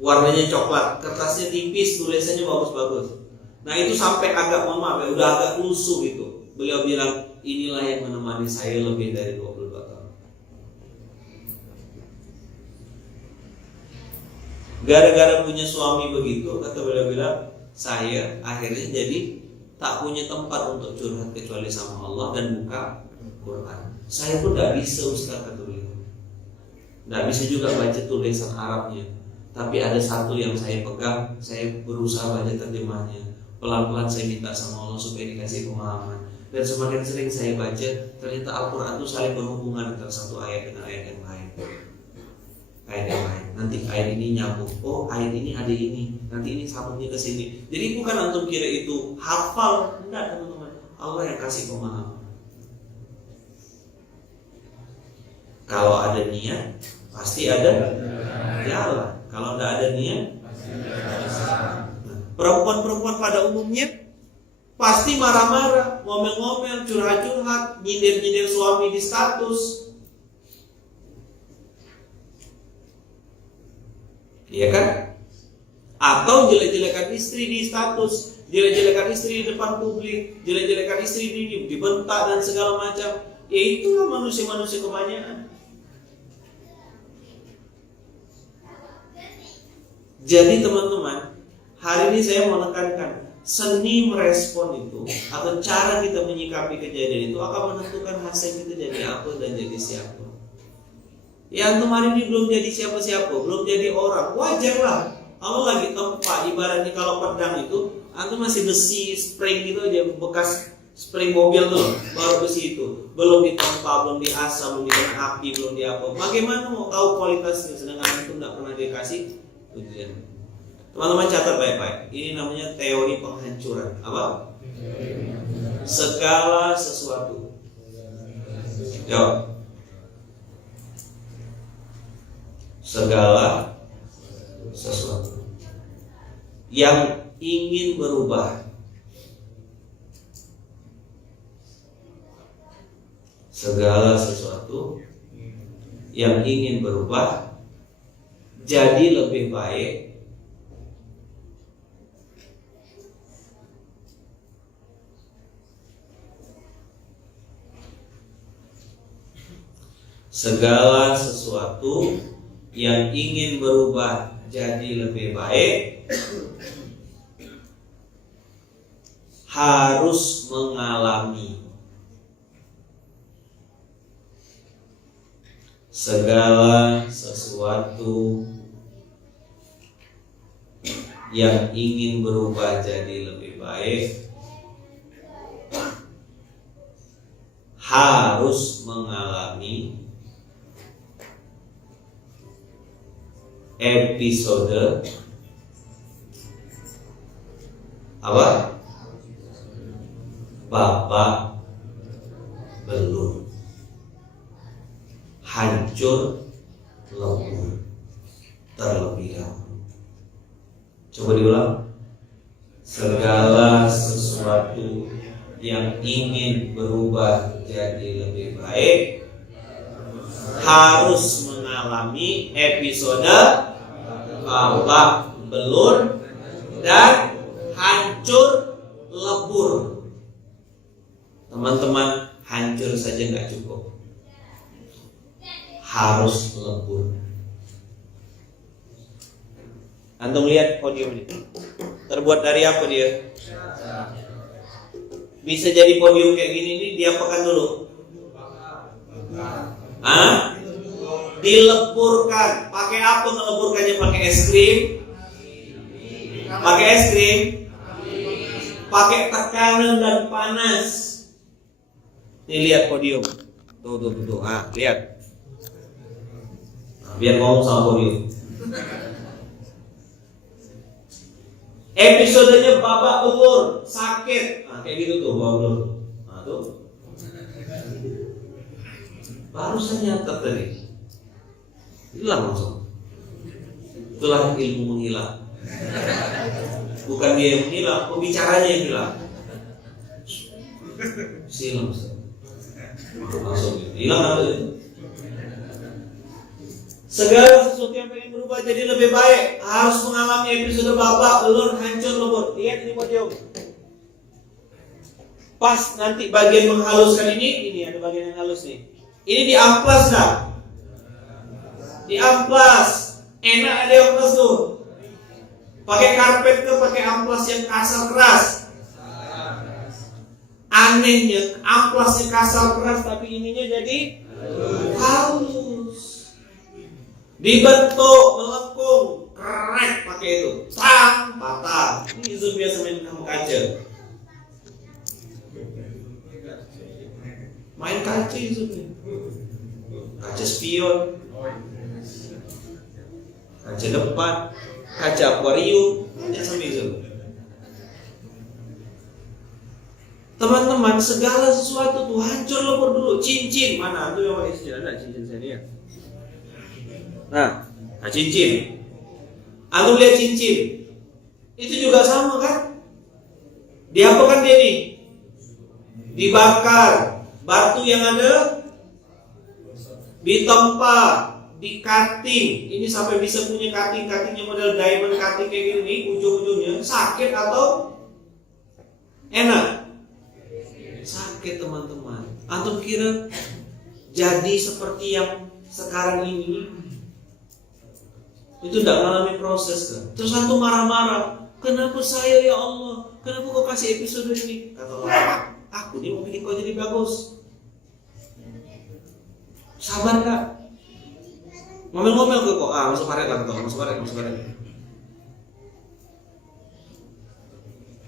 warnanya coklat, kertasnya tipis, tulisannya bagus-bagus. Nah itu sampai agak udah agak lusuh gitu. Beliau bilang, inilah yang menemani saya lebih dari 22 tahun. Gara-gara punya suami begitu, kata beliau bilang, saya akhirnya jadi tak punya tempat untuk curhat kecuali sama Allah dan buka Quran. Saya pun tidak bisa Ustaz, kata beliau. Tidak bisa juga baca tulisan Arabnya. Tapi ada satu yang saya pegang, saya berusaha baca terjemahnya. Pelan-pelan saya minta sama Allah supaya dikasih pemahaman. Dan semakin sering saya baca, ternyata Al-Quran itu saling berhubungan antara satu ayat dengan ayat yang lain. Ayat yang lain. Nanti ayat ini nyambung. Oh, ayat ini ada ini. Nanti ini sambungnya ke sini. Jadi bukan antum kira itu hafal, enggak teman-teman. Allah yang kasih pemahaman. Kalau ada niat, pasti ada jalan. Kalau enggak ada niat, perempuan-perempuan pada umumnya pasti marah-marah, ngomel-ngomel, curhat-curhat, nyindir-nyindir suami di status. Iya kan? Atau jelek-jelekan istri di status, jelek-jelekan istri di depan publik, jelek-jelekan istri dibentak dan segala macam. Ya itulah manusia-manusia kebanyakan. Jadi teman-teman, hari ini saya mau menekankan seni merespon itu atau cara kita menyikapi kejadian itu akan menentukan hasil kita jadi apa dan jadi siapa. Ya antum hari ini belum jadi siapa-siapa, belum jadi orang, wajar lah. Allah lagi tempa, ibaratnya kalau pedang itu antum masih besi spring gitu aja, bekas spring mobil tuh, baru besi itu belum ditempa, belum diasah, belum dikena api, belum diapa. Bagaimana mau tahu kualitasnya sedangkan antum tidak pernah dikasih ujian? Teman-teman catat baik-baik. Ini namanya teori penghancuran. Apa? Segala sesuatu. Jawab. Segala sesuatu yang ingin berubah. Segala sesuatu yang ingin berubah jadi lebih baik segala sesuatu yang ingin berubah jadi lebih baik harus mengalami. Segala sesuatu yang ingin berubah jadi lebih baik harus mengalami episode apa? Babak belur, hancur lebur terlebih dahulu. Coba diulang. Segala sesuatu yang ingin berubah jadi lebih baik harus mengalami episode babak belur dan hancur lebur. Teman-teman, hancur saja nggak cukup, harus lebur. Antum lihat podium ini, terbuat dari apa dia? Bisa jadi podium kayak gini nih, diapakan dulu? Dileburkan. Pakai apa ngeleburkannya? Pakai es krim? Pakai es krim? Pakai tekanan dan panas. Nih lihat podium. Tuh. Lihat. Biar ngomong sama podium. Episodenya babak belur, sakit. Kayak gitu tuh babak belur. Tuh. Barusan nyatet tadi, hilang langsung. Itulah ilmu menghilang. Bukan dia yang menghilang, pembicaranya yang hilang. Silang langsung hilang apa itu? Segala sesuatu yang pengen berubah jadi lebih baik harus mengalami episode babak belur, hancur lebur. Lihat ini podium. Pas nanti bagian menghaluskan ini ada bagian yang halus nih. Ini diamplas dah. Diamplas. Enak ada amplas tuh. Pakai karpet tuh, pakai amplas yang kasar keras. Anehnya amplasnya kasar keras tapi ininya jadi halus. Dibentuk, melengkung, kerek pakai itu, tang, patah. Ini Yusuf biasa main kamu kaca. Main kaca Yusuf nih. Kaca spion, kaca depan, kaca akuarium, banyak sama Yusuf. Teman-teman, segala sesuatu tuh hancur lebur dulu. Cincin mana? Tuh yang pakai cincin, ada cincin saya nih ya. Nah cincin. Aku lihat cincin. Itu juga sama kan? Diapakan dia nih? Dibakar. Batu yang ada ditempa, di cutting. Ini sampai bisa punya cutting-cuttingnya model diamond cutting kayak gini. Ujung-ujungnya sakit atau enak? Sakit teman-teman. Antum kira jadi seperti yang sekarang ini itu tidak mengalami proses kan? Terus antum marah-marah, kenapa saya ya Allah? Kenapa kau kasih episode ini? Kata Allah, aku ini mau bikin kau jadi bagus. Sabar kak. Ngomel-ngomel ke kok, masuk karet lah, masuk karet.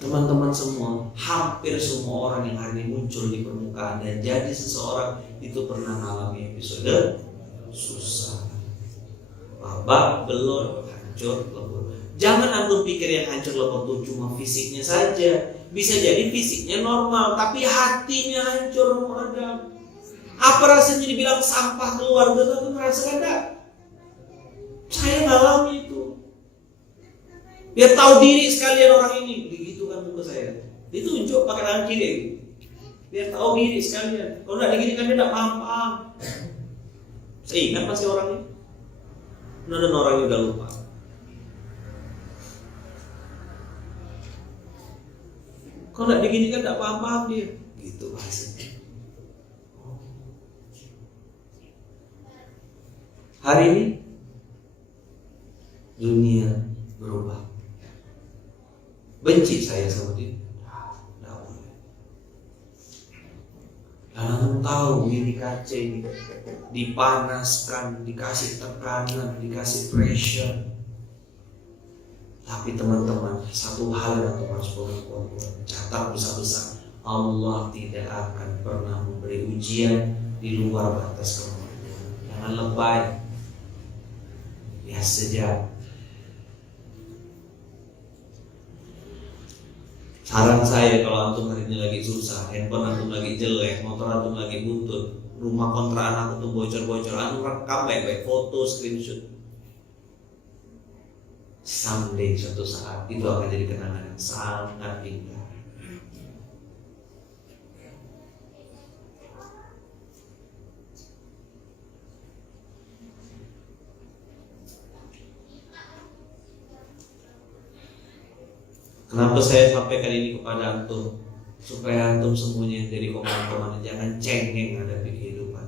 Teman-teman semua, hampir semua orang yang hari ini muncul di permukaan dan jadi seseorang itu pernah mengalami episode susah. Babak belur, hancur lebur. Jangan antum pikir yang hancur lebur itu cuma fisiknya saja. Bisa jadi fisiknya normal, tapi hatinya hancur meredam. Apa rasanya dibilang sampah keluarga itu merasakan enggak? Saya ngalami itu. Dia tahu diri sekalian orang ini. Digitukan muka saya. Ditunjuk pakai tangan kiri. Dia tahu diri sekalian. Kalau tidak diginikan dia tidak paham. Saya ingat pasti orang ini. Dan orangnya udah lupa. Kalau tidak diginikan tidak paham dia. Gitu bahasanya. Hari ini dunia berubah. Benci saya sama dia. Tidak boleh. Dan tahu ini kaca ini dipanaskan, dikasih tekanan, dikasih pressure. Tapi teman-teman, satu hal yang harus catat besar-besar, Allah tidak akan pernah memberi ujian di luar batas kemampuan. Jangan lebay. Ya sejak. Saran saya kalau antum hari ini lagi susah, handphone antum lagi jelek, motor antum lagi buntut, rumah kontrakan aku tuh bocor-bocor, antum rekam baik-baik, foto, screenshot. Someday suatu saat itu akan jadi kenangan yang sangat indah. Kenapa saya sampaikan ini kepada antum? Supaya antum semuanya dari komandan jangan cengeng hadapi kehidupan.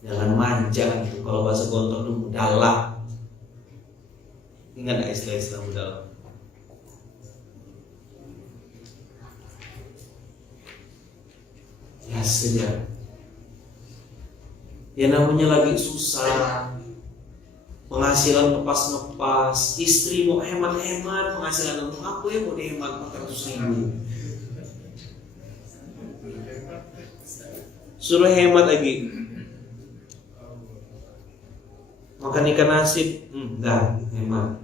Jangan manja gitu. Kalau bahasa gontor itu mudalak. Ingat gak istilah-istilah mudalak? Ya saja. Ya namanya lagi susah. Penghasilan ngepas-ngepas, istri mau hemat-hemat, penghasilan untuk aku ya mau dihemat 400.000. Suruh hemat lagi. Makan ikan asin, enggak hemat.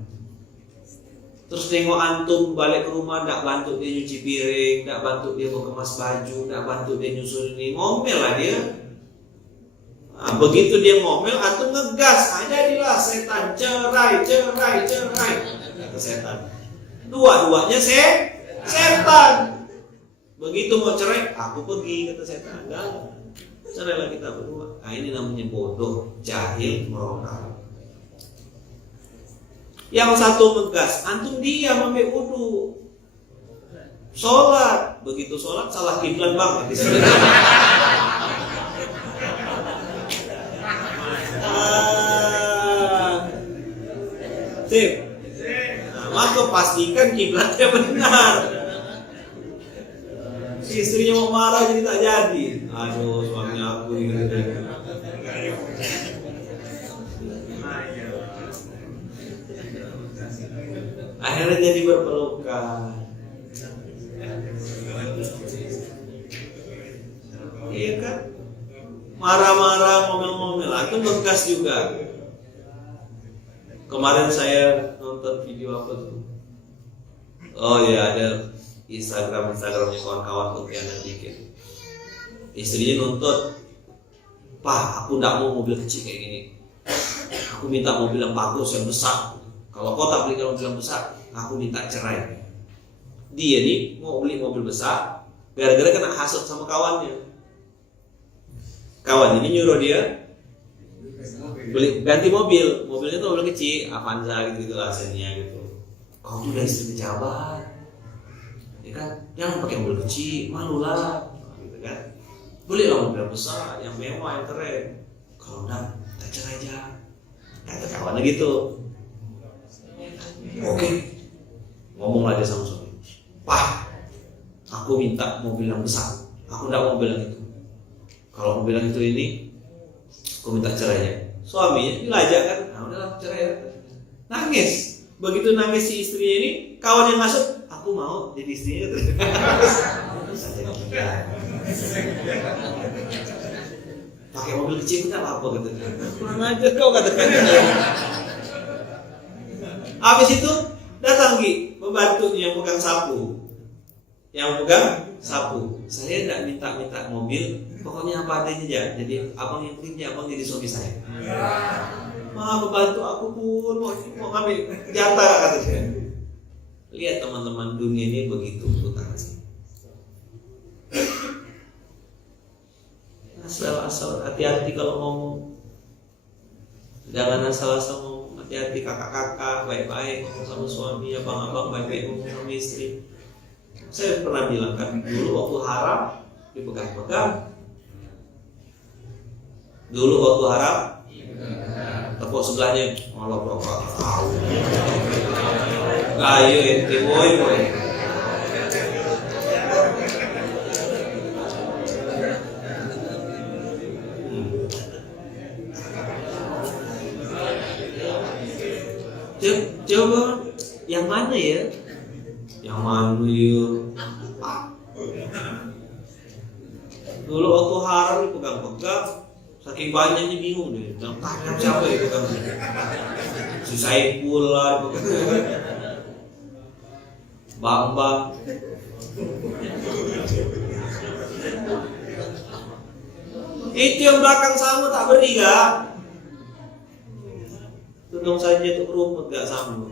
Terus nengok antum balik ke rumah, enggak bantu dia nyuci piring, enggak bantu dia mau kemas baju, enggak bantu dia nyusun ini, ngomel lah dia. Nah, begitu dia ngomel, antum ngegas, jadilah setan, cerai. Kata setan. Dua-duanya setan. Begitu mau cerai, aku pergi, kata setan. Enggak, cerailah kita berdua. Nah ini namanya bodoh, jahil, merontak. Yang satu ngegas, antum diam ambil wudu. Sholat, begitu sholat salah kiblat banget. Sip. Nah, maka pastikan kiblatnya benar. Si istrinya mau marah jadi tak jadi. Aduh, suami aku ini. Akhirnya jadi berpelukan. Iya kan? Marah-marah, ngomel-ngomel. Itu bekas juga. Kemarin saya nonton video apa tuh? Oh ya, ada Instagramnya kawan-kawan tuh yang bikin. Istrinya nuntut, "Pak, aku nggak mau mobil kecil kayak gini. Aku minta mobil yang bagus, yang besar. Kalau kau tak beli mobil yang besar, aku minta cerai." Dia nih mau beli mobil besar, gara-gara kena hasut sama kawannya. Kawan ini nyuruh dia beli ganti mobil. Mobilnya tuh mobil kecil, Avanza gitu lah Xenia gitu. Kau tuh udah istri pejabat, ya kan? Jangan pakai mobil kecil, malu lah, gitu kan? Belilah mobil besar, yang mewah, yang keren. Kalau enggak, kita cerai aja. Kata kawannya gitu. Oke, ngomonglah dia sama suami. "Pak, aku minta mobil yang besar. Aku enggak mau mobil yang itu. Kalau mobil yang itu ini, aku minta cerainya." Suaminya dilajak kan, "Nah udahlah cerai." Nangis. Begitu nangis si istrinya ini, kawan yang masuk, "Aku mau jadi istrinya." Pakai mobil kecil enggak apa-apa katanya. "Kurang ajar kau," katakan. Habis itu datang Ki, pembantunya yang pegang sapu. Yang pegang sapu. "Saya enggak minta mobil, pokoknya apa adanya aja. Jadi abang yang penting abang jadi suami saya." Pembantu aku pun mau ngambil jatah katanya. Lihat teman-teman, dunia ini begitu putarnya. Asal hati-hati kalau ngomong. Jangan asal-asal ngomong. Hati-hati kakak-kakak baik-baik ngomong sama suami, abang-abang baik-baik ngomong sama istri. Saya pernah bilang kan, dulu waktu haram dipegang-pegang. Dulu waktu haram tepuk sebelahnya, Allah berapa tahu. Kayu ente boy. Coba yang mana ya? Yang mana ya? Dulu waktu haram dipegang-pegang, saking banyaknya bingung deh. Tanya siapa ya pegang? Si Saiful lah, Bambang. Itu yang belakang sama tak beri gak? Tuntung saja itu rumput gak sama.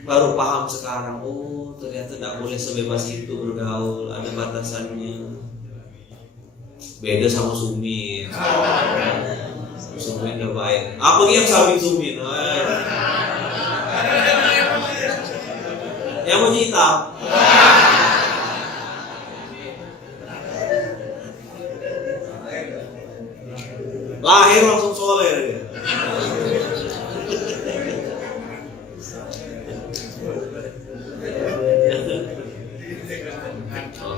Baru paham sekarang, oh ternyata tidak boleh sebebas itu bergaul, ada batasannya. Beda sama Sumin. Sumin gak baik. Apa yang samping Sumin? Yang mau hitam. Lahir langsung soleh dia.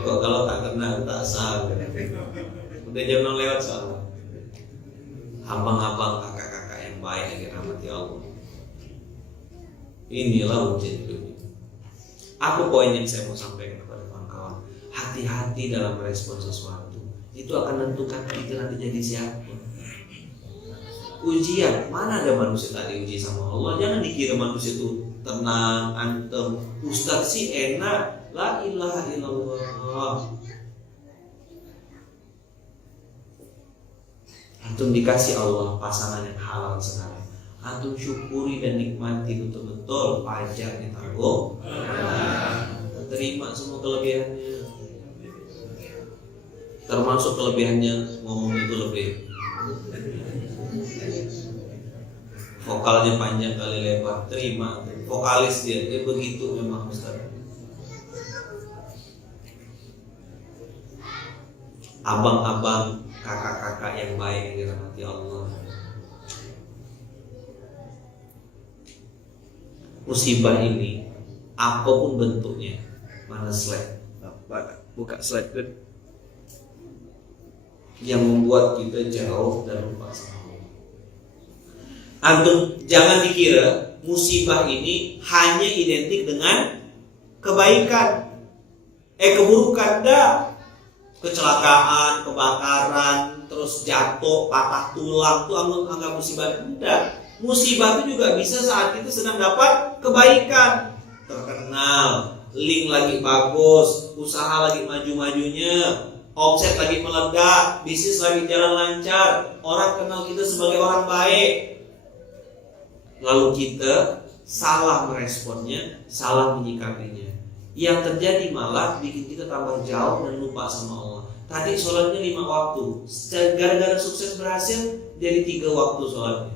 Kalau tak kenal tak sah. Udah jam 6 lewat soalnya. Abang-abang, kakak-kakak yang baik yang dirahmati Allah. Inilah ujian hidup. Apa poin yang saya mau sampaikan kepada kawan-kawan? Hati-hati dalam merespon sesuatu. Itu akan menentukan kita nanti jadi siapa. Ujian, mana ada manusia tak diuji sama Allah? Jangan dikira manusia itu tenang, antem. Ustaz sih enak, la ilaha illallah. Antum dikasih Allah pasangan yang halal sekarang. Antum syukuri dan nikmati betul-betul, pajak ditanggung. Terima semua kelebihannya. Termasuk kelebihannya ngomong itu lebih. Vokalnya panjang kali lebar, terima. Vokalis dia begitu memang Ustaz. Abang-abang, kakak-kakak yang baik yang dirahmati Allah. Musibah ini apapun bentuknya, mana slide? Buka slide kan? Yang membuat kita jauh dan lupa sama Allah. Antum jangan dikira musibah ini hanya identik dengan kebaikan, keburukan. Dah, kecelakaan, kebakaran, terus jatuh, patah tulang, itu anggap musibah. Enggak. Musibah itu juga bisa saat kita sedang dapat kebaikan, terkenal, link lagi bagus, usaha lagi maju-majunya, omset lagi meledak, bisnis lagi jalan lancar, orang kenal kita sebagai orang baik. Lalu kita salah meresponnya, salah menyikapinya. Yang terjadi malah bikin kita tambah jauh dan lupa sama Allah. Tadi sholatnya 5 waktu, gara-gara sukses berhasil jadi 3 waktu sholatnya.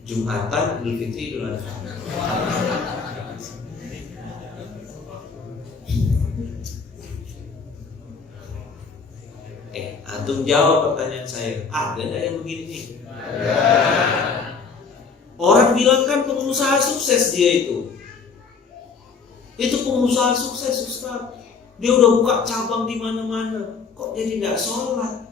Jumatan, Idul Fitri, Idul Adha. Antum jawab pertanyaan saya. Ada nggak yang begini nih? Orang bilang kan pengusaha sukses dia itu. Itu pengusaha sukses, Ustaz. Dia udah buka cabang di mana-mana. Kok jadi nggak sholat?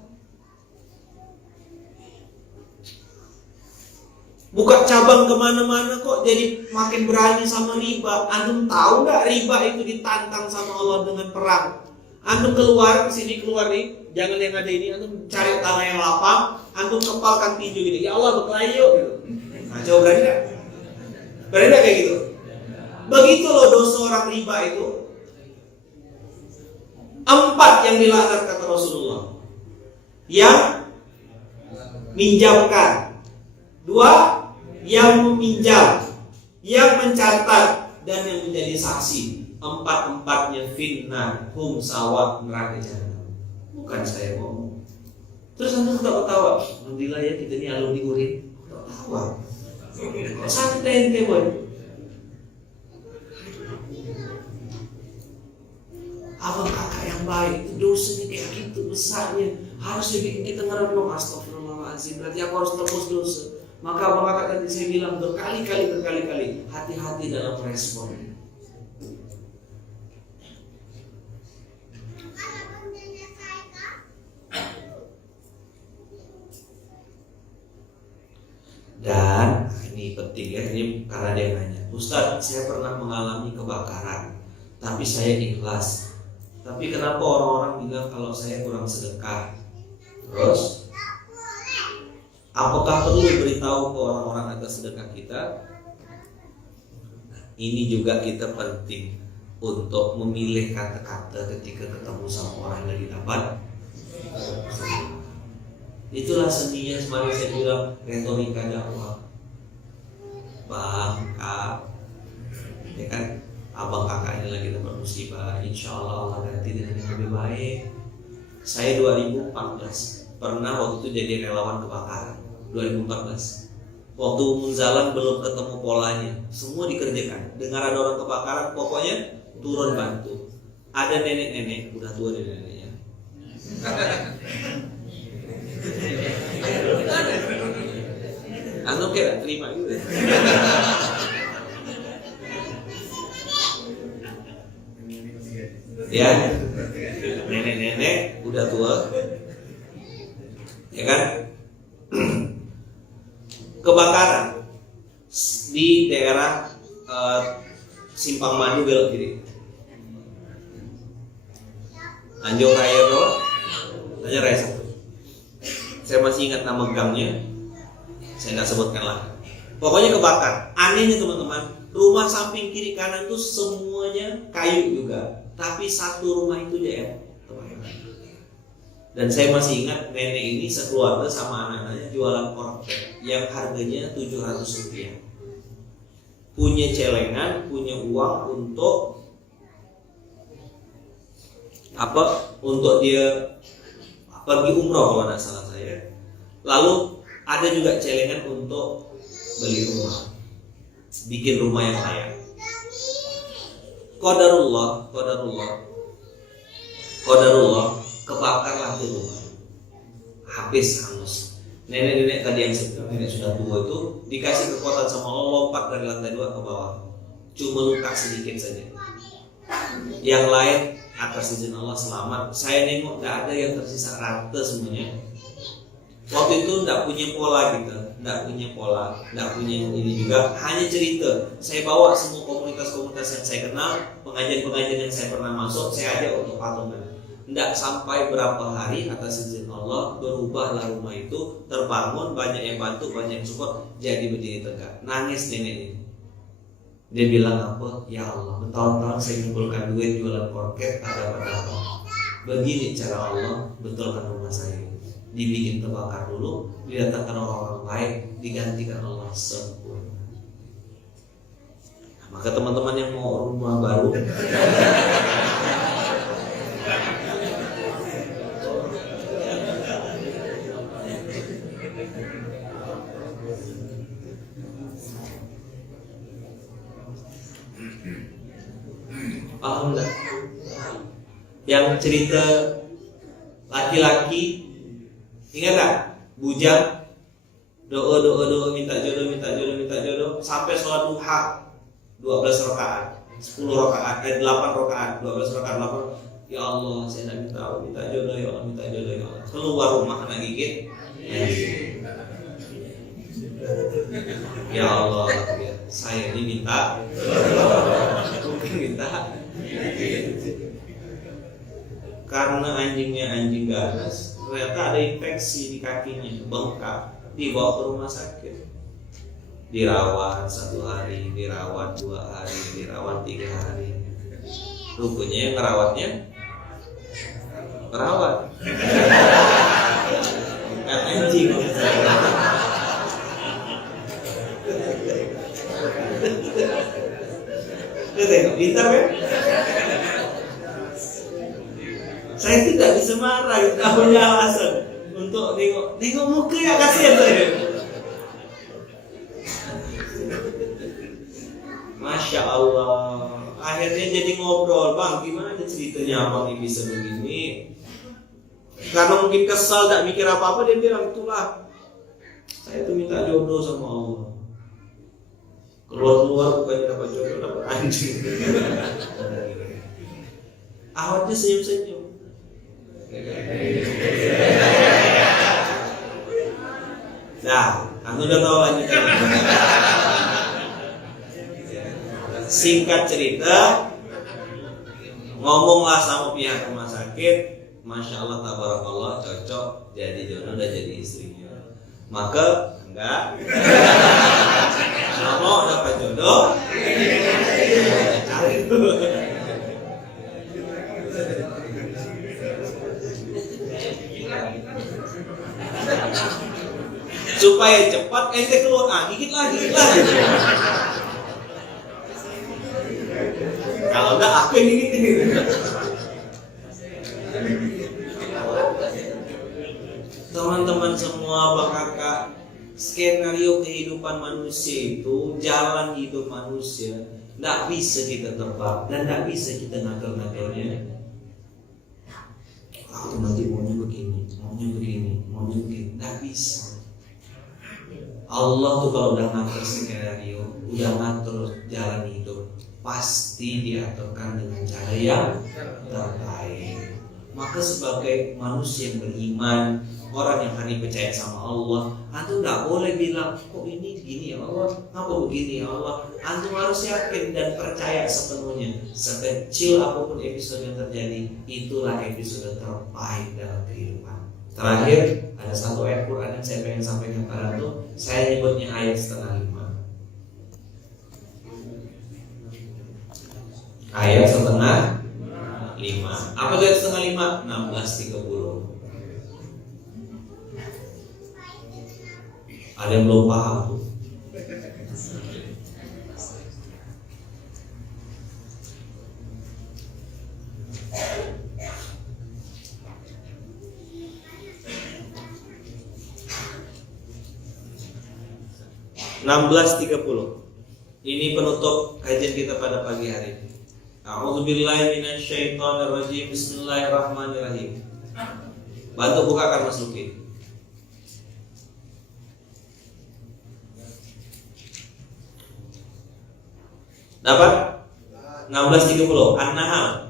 Buka cabang kemana-mana kok jadi makin berani sama riba. Antum tahu nggak riba itu ditantang sama Allah dengan perang? Antum keluar ke sini, keluar nih, jangan yang ada ini. Antum cari tanah yang lapang, antum kepalkan tinju gitu. Ya Allah berkelahi yuk gitu. Nah, coba berani nggak? Berani nggak kayak gitu? Begitu loh dosa orang riba itu. 4 yang dilaknat kata Rasulullah. Yang minjamkan, 2 yang meminjam, yang mencatat, dan yang menjadi saksi. 4-empatnya finnar hum sawat, neraka jahanam. Bukan saya ngomong. Terus antum ketawa-ketawa. Alhamdulillah ya kita ini alumni URIN. Ketawa. Kok santai ente boy? Abang kakak yang baik, dosanya kayak gitu besarnya. Harusnya bikin kita ngerenung, astagfirullahaladzim. Berarti aku harus tebus dosa. Maka abang kakak tadi saya bilang berkali-kali, hati-hati dalam respon. Dan ini penting ya, ini karena dia nanya, Ustaz, saya pernah mengalami kebakaran, tapi saya ikhlas. Tapi kenapa orang-orang bilang kalau saya kurang sedekah? Terus, apakah perlu beritahu ke orang-orang atas sedekah kita? Ini juga kita penting untuk memilih kata-kata ketika ketemu sama orang yang lagi dapat. Itulah seninya semakin saya bilang retorika dakwah. Bang, Kak, ya kan, abang kakak ini lagi dapat musibah, insya Allah Allah ganti dengan yang lebih baik. Saya 2014 pernah waktu itu jadi relawan kebakaran. 2014 waktu Munzalan belum ketemu polanya, semua dikerjakan. Dengar ada orang kebakaran, pokoknya turun bantu. Ada nenek-nenek, udah tua nenek-neneknya. Antum kayak terima gitu. Ya, nenek-nenek udah tua, ya kan? Kebakaran di daerah Simpang Madu belok kiri, Tanjung Raya bawah, Tanjung Raya 1. Saya masih ingat nama gangnya, saya nggak sebutkan lah. Pokoknya kebakar. Anehnya teman-teman, rumah samping kiri kanan itu semuanya kayu juga, tapi satu rumah itu dia terbakar. Dan saya masih ingat nenek ini sekeluarga sama anak-anaknya jualan korpet yang harganya 700 rupiah. Punya celengan, punya uang untuk apa? Untuk dia pergi umroh kalau tidak salah saya. Lalu ada juga celengan untuk beli rumah, bikin rumah yang layak. Qadarullah, kebakarlah tuh rumah, habis hangus. Nenek-nenek tadi yang nenek sudah tua itu dikasih kekuatan sama Allah, lompat dari lantai 2 ke bawah, cuma luka sedikit saja. Yang lain atas izin Allah selamat. Saya nengok tidak ada yang tersisa, rata semuanya. Waktu itu tidak punya pola kita. nggak punya pola, nggak punya ini juga, hanya cerita. Saya bawa semua komunitas-komunitas yang saya kenal, pengajian-pengajian yang saya pernah masuk, saya ajak untuk patungan. Nggak sampai berapa hari atas izin Allah berubahlah rumah itu, terbangun, banyak yang bantu, banyak yang support, jadi berdiri tegak. Nangis nenek ini. Dia bilang apa? Ya Allah, bertahun-tahun saya ngumpulkan duit jualan korket, ada apa-apa. Begini cara Allah betulkan rumah saya. Dibikin terbakar dulu, didatangkan orang-orang baik, digantikan Allah sempurna. Maka teman-teman yang mau rumah baru, paham nggak? Yang cerita laki-laki, ingat nggak? Bujang doa minta jodoh sampai sholat duha 12 rakaat, 10 rakaat, 8 rakaat, 12 rakaat, 8. Ya Allah, saya nak minta jodoh ya Allah, minta jodoh ya Allah. Keluar rumah anak gigit. Ya Allah, saya ini minta, mungkin minta. Karena anjingnya anjing ganas, ternyata ada infeksi di kakinya, bengkak, dibawa ke rumah sakit, dirawat 1 hari, dirawat 2 hari, dirawat 3 hari. Rupanya yang ngerawatnya perawat, bukan anjing. Tengok, pintar kan? Saya tidak bisa marah, tidak punya alasan untuk nengok muka ya, kasihan saya. Masya Allah. Akhirnya jadi ngobrol, bang gimana ceritanya abang ini bisa begini? Karena mungkin kesal, tak mikir apa-apa, dia bilang itulah, saya tuh minta jodoh sama Allah. Keluar bukannya dapat jodoh, dapat anjing. Awalnya senyum-senyum. Nah, kamu udah tahu lanjutnya. Singkat cerita, ngomonglah sama pihak rumah sakit, Masya Allah tabarakallah, cocok, jadi jodoh dan jadi istrinya. Maka enggak, kalau mau dapat jodoh, cari dulu. Supaya cepat ente keluar, gigit lagi. Kalau enggak aku yang gigitin. Teman-teman semua, Bang Kakak, skenario kehidupan manusia itu, jalan hidup manusia, tidak bisa kita tebak dan tidak bisa kita ngatur-ngaturnya. Aku nanti maunya begini, tidak bisa. Allah tuh kalau udah ngatur skenario, udah ngatur jalan hidup, pasti diaturkan dengan cara yang terbaik. Maka sebagai manusia yang beriman, orang yang hari percaya sama Allah, antum nggak boleh bilang kok ini gini ya Allah, apa begini ya Allah. Antum harus yakin dan percaya sepenuhnya. Sekecil apapun episode yang terjadi, itulah episode terbaik dalam kehidupan. Terakhir, ada satu ayat Quran yang saya pengen sampaikan kepada antum. Saya nyebutnya ayat 4:30. Ayat 4:30. Apa itu ayat 4:30? 16:30. Ada yang belum paham tuh. Ini penutup kajian kita pada pagi hari ini. A'udzubillahi minasyaitonirrajim. Bismillahirrahmanirrahim. Bantu bukakan Mas Luki. Dapat? 16:30. An-Nahl.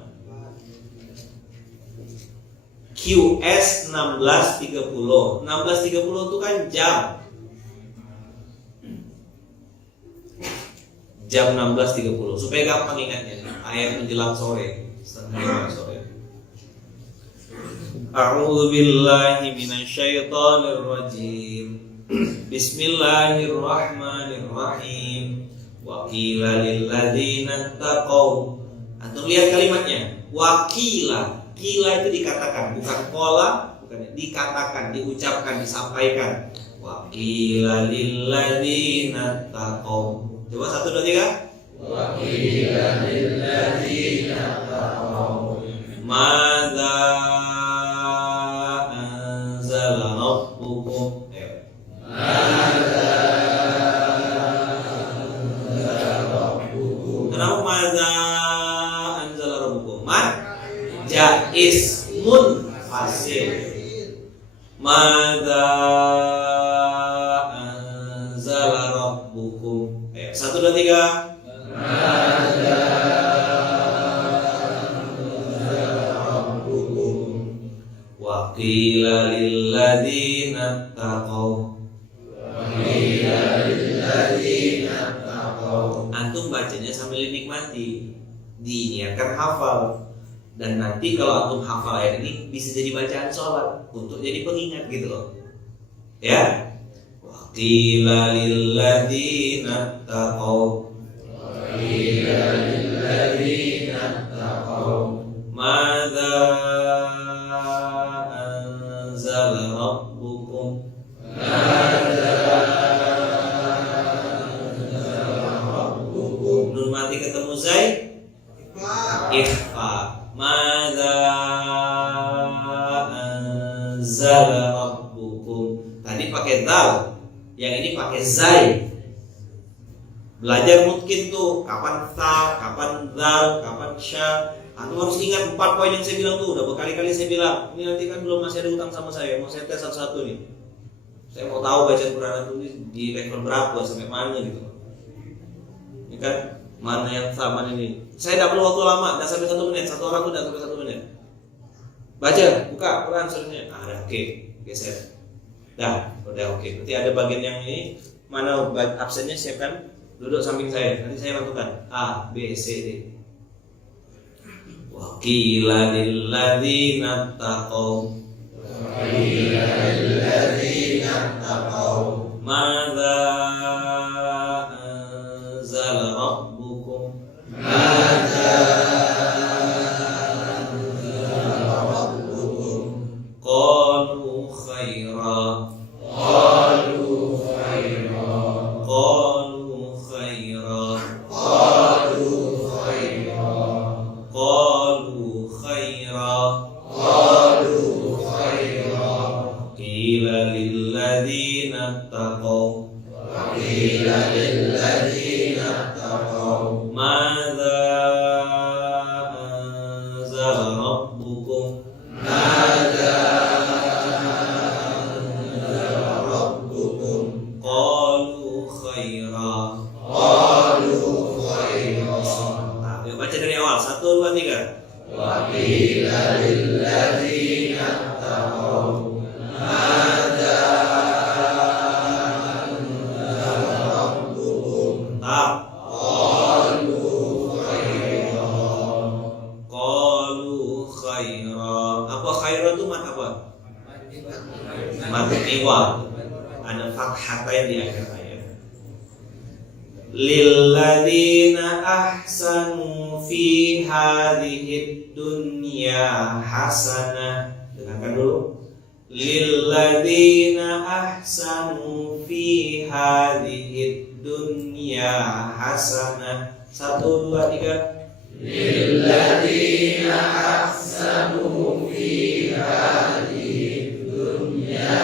QS 16:30. 16:30 itu kan jam. jam 16.30 supaya gampang ingatnya. Ayat menjelang sore, setengah 5 sore. A'udzu billahi minasyaitonir rajim. Bismillahirrahmanirrahim. Wa qila lil ladzina taqaw. Antum lihat kalimatnya. Wa qila. Qila itu dikatakan, bukan qala, bukan dikatakan, diucapkan, disampaikan. Wa qila lil ladzina taqaw. Coba 1 2 3. Wa qila lil ladzina taqaw. Madza anzala rabbukum. Kenapa madza anzala rabbukum? Ismun fasil. Madza anzala rabbukum. 1 2 3. Madza anzala rabbukum. Wa qila lil ladzina taqaw. Antum bacanya sambil dinikmati, diniatkan hafal. Dan nanti kalau antum hafal ayat ini bisa jadi bacaan sholat untuk jadi pengingat gitu loh. Ya. Wa qila lil ladzina taqaw. Wa qila lil ladzina taqaw. Madza anzala rabbukum. Madza anzala rabbukum. Nun mati ketemu zai. Ikhfa. Madza anzala rabbukum. Tadi pakai dal, yang ini pakai zai. Belajar mungkin tuh kapan ta, kapan dal, kapan sya. Antum harus ingat 4 poin yang saya bilang tuh. Udah berkali-kali saya bilang. Ini nanti kan belum masih ada utang sama saya. Mau saya tes satu-satu nih. Saya mau tahu bacaan Quran antum di level berapa, sampai mana gitu. Ini kan mana yang sama ini. Saya tidak perlu waktu lama, tidak sampai 1 menit. Satu orang tuh tidak sampai 1 menit. Baca, buka Quran surahnya. Ada oke, geser. Dah, udah oke. Nanti ada bagian yang ini, mana absennya siapkan, duduk samping saya. Nanti saya lakukan A, B, C, D. Wa qila lil ladzina taqaw. Wa qila lil ladzina taqaw. Madza anzala rabbukum. Madza anzala rabbukum. Qalu khaira. Qalu khaira. Qalu khaira. Qalu khaira. Qalu khaira. Qalu khaira. Qila lil ladzina taqaw. Qila lil ladzina taqaw. Madza anzala rabbukum. Madza anzala rabbukum. Qalu khaira. Qalu khaira. Nah, baca dari awal 1 2 3. Wa qila lil ladzina taqaw. Madza anzala rabbukum. Qalu khaira. Qalu khaira. Apa khaira itu mat apa? Mat iwa. Ada fathatain di akhir ayat. Lil ladzina ahsanu fi hadhihi dunya hasanah. Dengarkan dulu. Lil ladzina ahsanu fi hadhihi dunya hasanah. 1 2 3. Lil ladzina ahsanu fi hadhihi dunya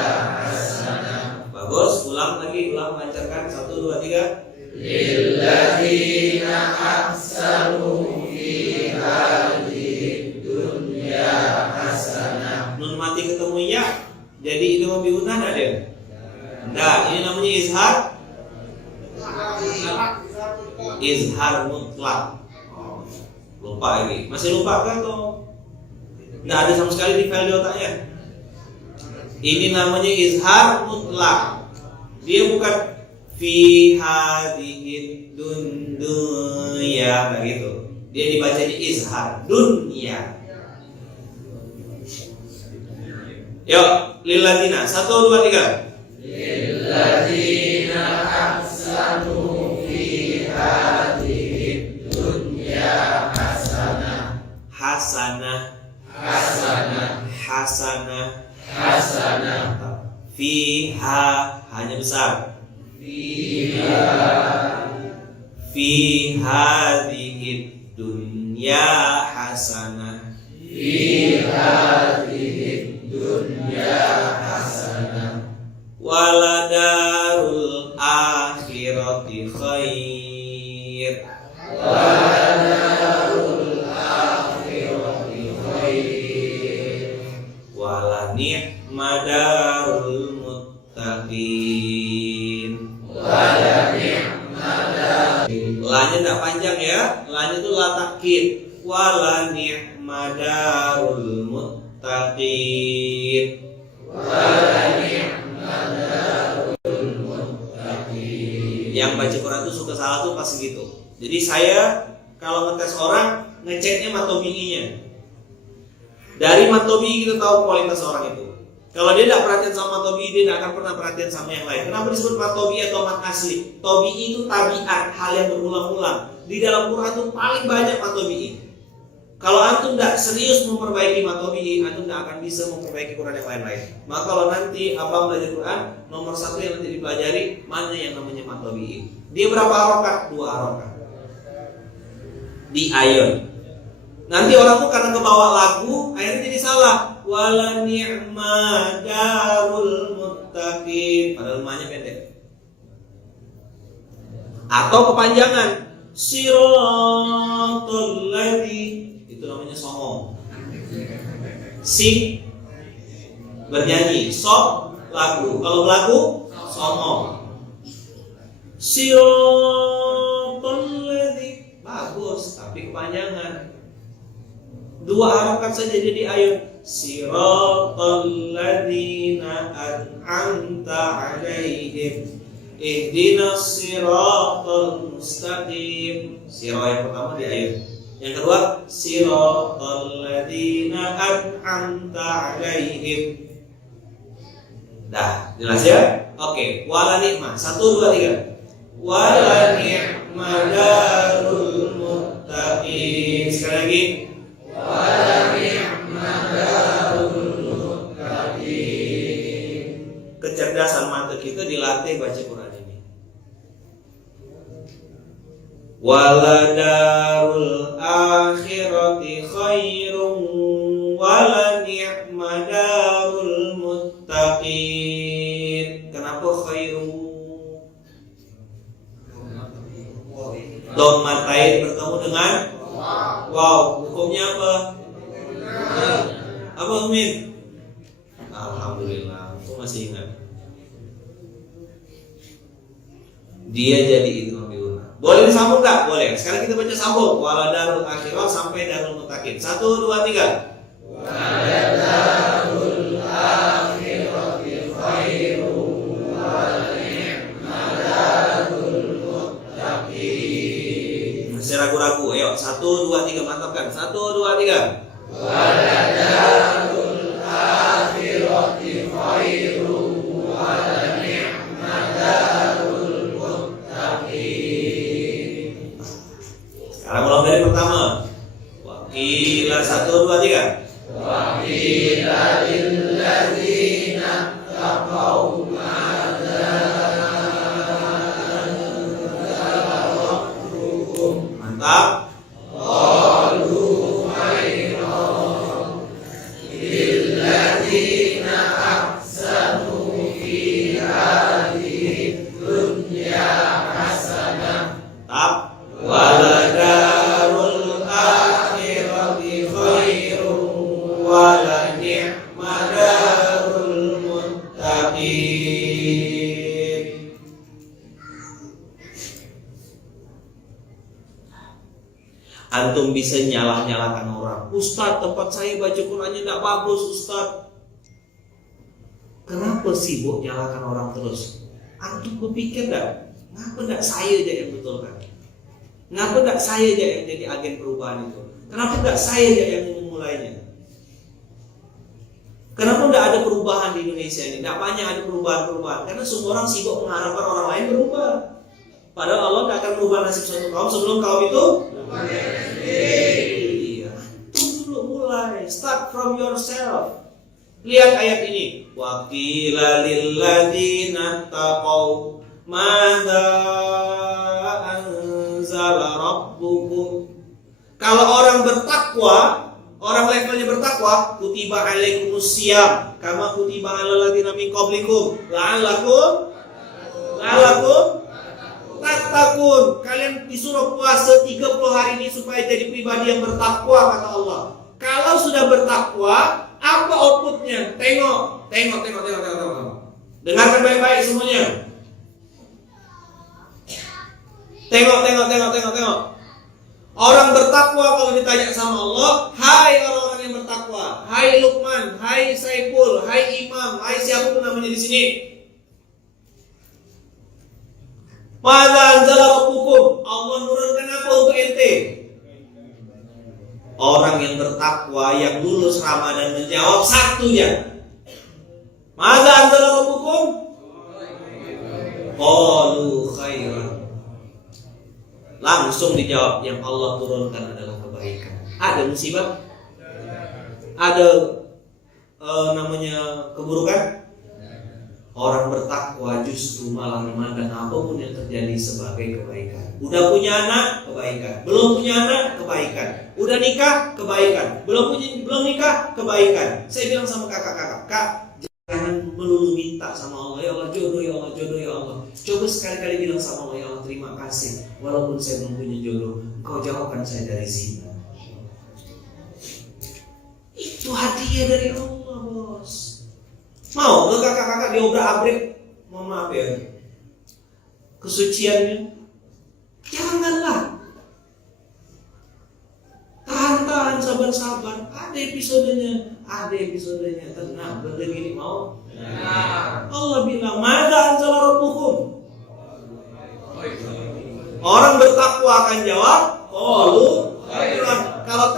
hasanah. Bagus, ulang lagi, ulang lancarkan. 1 2 3. Lil ladzina ahsanu fi hadhihi dunya hasanah. Nun mati ketemu ya. Jadi ini mau biunah enggak dia? Enggak, ini namanya izhar. Izhar mutlak. Lupa ini. Masih lupa kan tuh? Enggak ada sama sekali di file di otaknya. Ini namanya izhar mutlak. Dia bukan fi hadhihi dunya, begitu. Dia dibaca di izhar, dunya. Yuk, lilladzina, 1, 2, 3. Lilladzina ahsanu fi hadhihi dunya hasanah. Hasanah, Hasanah, hasanah, hasanah. fiha, hanya besar. Fiha, Fi hadhihi dunya hasanah. fi hadhihi dunya hasanah. Waladarul akhirati khair. Wadarul akhirati khair. Wala ni'madarul muttaqin. Wala ni'mada. La-nya enggak panjang ya. La-nya itu la takkid. Wala ni'madarul muttaqin. Wala ni'madarul muttaqin. Yang baca Quran itu suka salah tuh pas gitu. Jadi saya kalau ngetes orang ngeceknya matobi'inya. Dari matobi'i kita tahu kualitas orang itu. Kalau dia tidak perhatian sama matobi'i, dia tidak akan pernah perhatian sama yang lain. Kenapa disebut matobi'i atau mat asli? Tobi'i itu tabiat, hal yang berulang-ulang. Di dalam Quran itu paling banyak matobi'i. Kalau antum tidak serius memperbaiki matobi'i, antum tidak akan bisa memperbaiki Quran yang lain-lain. Maka kalau nanti abang belajar Quran, nomor 1 yang nanti dipelajari mana yang namanya matobi'i. Dia berapa harokat? 2 harokat. Di ayun. Nanti orang tuh karena kebawa lagu, akhirnya jadi salah. Wala ni'madarul muttaqin. Padahal ma-nya pendek. Atau kepanjangan. Siratal ladzi. Itu namanya songong. Si bernyanyi, so lagu. Kalau lagu songong. Siratal ladzi. Bagus, tapi kepanjangan. 2 harokat saja jadi ayun. Siratal ladzina an'amta 'alaihim ihdinas siratal mustaqim. Sirah yang pertama di ayun. Yang kedua siratal ladzina an'amta 'alaihim. Dah, jelas ya? Oke, wala ni'mah. 1, 2, 3. Wala ni'madarul muttaqin. Sekali lagi. Wala ni'madarul muttaqin. Kecerdasan mata kita dilatih baca Quran ini. Waladarul akhirati khairun wala ni'madarul muttaqin. Kenapa khairun? Dhammatain bertemu dengan wow, hukumnya apa? Apa Umin? Alhamdulillah, aku masih ingat. Dia jadi idgham bi'una. Boleh disambung nggak? Boleh. Sekarang kita baca sambung. Waladarul akhirah sampai darul muttaqin. 1, 2, 3. Waladarul akhirati khairun wa ni'madarul muttaqin. Masih ragu-ragu. Ayo, 1, 2, 3 mantapkan. 1, 2, 3. Waladarul akhirati khairun wa ni'madarul muttaqin. Sekarang ulang dari pertama. Wakila 1, 2, 3. Wa qila lil ladzina taqaw madza rabbukum. Mantap. Qalu khairan lil ladzina ahsanu fi hadhihi dunya hasanah. Mantap. Waladarul akhirati khairun wala ni'madarul muttaqin. Antum bisa nyalah-nyalahkan orang. Ustadz, tempat saya baca Qurannya tidak bagus, Ustadz. Kenapa sibuk nyalahkan orang terus? Antum berpikir enggak? Kenapa tidak saya aja yang betulkan? Kenapa tidak saya aja yang jadi agen perubahan itu? Kenapa tidak saya aja yang memulainya? Kenapa tidak ada perubahan di Indonesia ini? Tidak banyak ada perubahan-perubahan. Karena semua orang sibuk mengharapkan orang lain berubah. Padahal Allah tidak akan merubah nasib suatu kaum sebelum kaum itu. Iya. Dulu mulai. Start from yourself. Lihat ayat ini. Wa qila lil ladzina taqaw madza anzala rabbukum. Kalau orang bertakwa, orang levelnya bertakwa, kutiba alaikumus syiyam kama kutiba alal ladzina min qablikum la'allakum tattaqun. Kalian disuruh puasa 30 hari ini supaya jadi pribadi yang bertakwa, kata Allah. Kalau sudah bertakwa, apa outputnya? Tengok. Dengarkan baik-baik semuanya. Tengok. Orang bertakwa kalau ditanya sama Allah, hai orang-orang yang bertakwa, hai Luqman, hai Saiful, hai Imam, hai siapapun namanya di sini. Madza anzala rabbukum? Allah nurunkan apa untuk ente? Orang yang bertakwa yang lulus Ramadan menjawab satu ya. Madza anzala rabbukum? Qalu khairan. Langsung dijawab, yang Allah turunkan adalah kebaikan. Ada musibah? Ada namanya keburukan? Orang bertakwa justru malah memandang apapun yang terjadi sebagai kebaikan. Udah punya anak, kebaikan. Belum punya anak, kebaikan. Udah nikah, kebaikan. Belum nikah, kebaikan. Saya bilang sama kakak-kakak, Kak, jangan melulu minta sama Allah, ya Allah jodoh, ya Allah jodoh, ya Allah. Coba sekali-kali bilang sama Allah, ya Allah terima kasih, walaupun saya belum punya jodoh, Engkau jauhkan saya dari zina. Itu hadiah dari Allah, bos. Mau ke kakak-kakak diobrak-abrik, mohon maaf ya, kesuciannya? Janganlah. Tahan, sabar. Ada episodenya. Tenang, benda gini mau. Allah bilang, "Madza anzala rabbukum?" Orang bertakwa akan jawab, qalu khairan. Kalau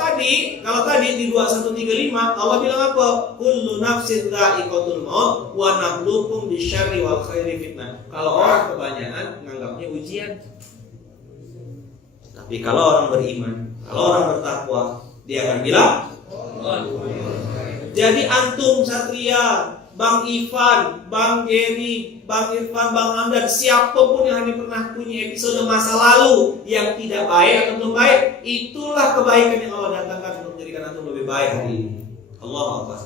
tadi di 2135 Allah bilang apa? Kullu nafsin dha'iqatul maut wa nabluukum bisyarri wal khairi fitnah. Kalau orang kebanyakan menganggapnya ujian. Tapi kalau orang beriman, kalau orang bertakwa, dia akan bilang, jadi antum Satria, Bang Ivan, Bang Geri, Bang Irfan, Bang Amdan, siapapun yang pernah punya episode masa lalu yang tidak baik atau belum baik, itulah kebaikan yang Allah datangkan untuk menjadikan antum lebih baik hari ini. Allahu Akbar.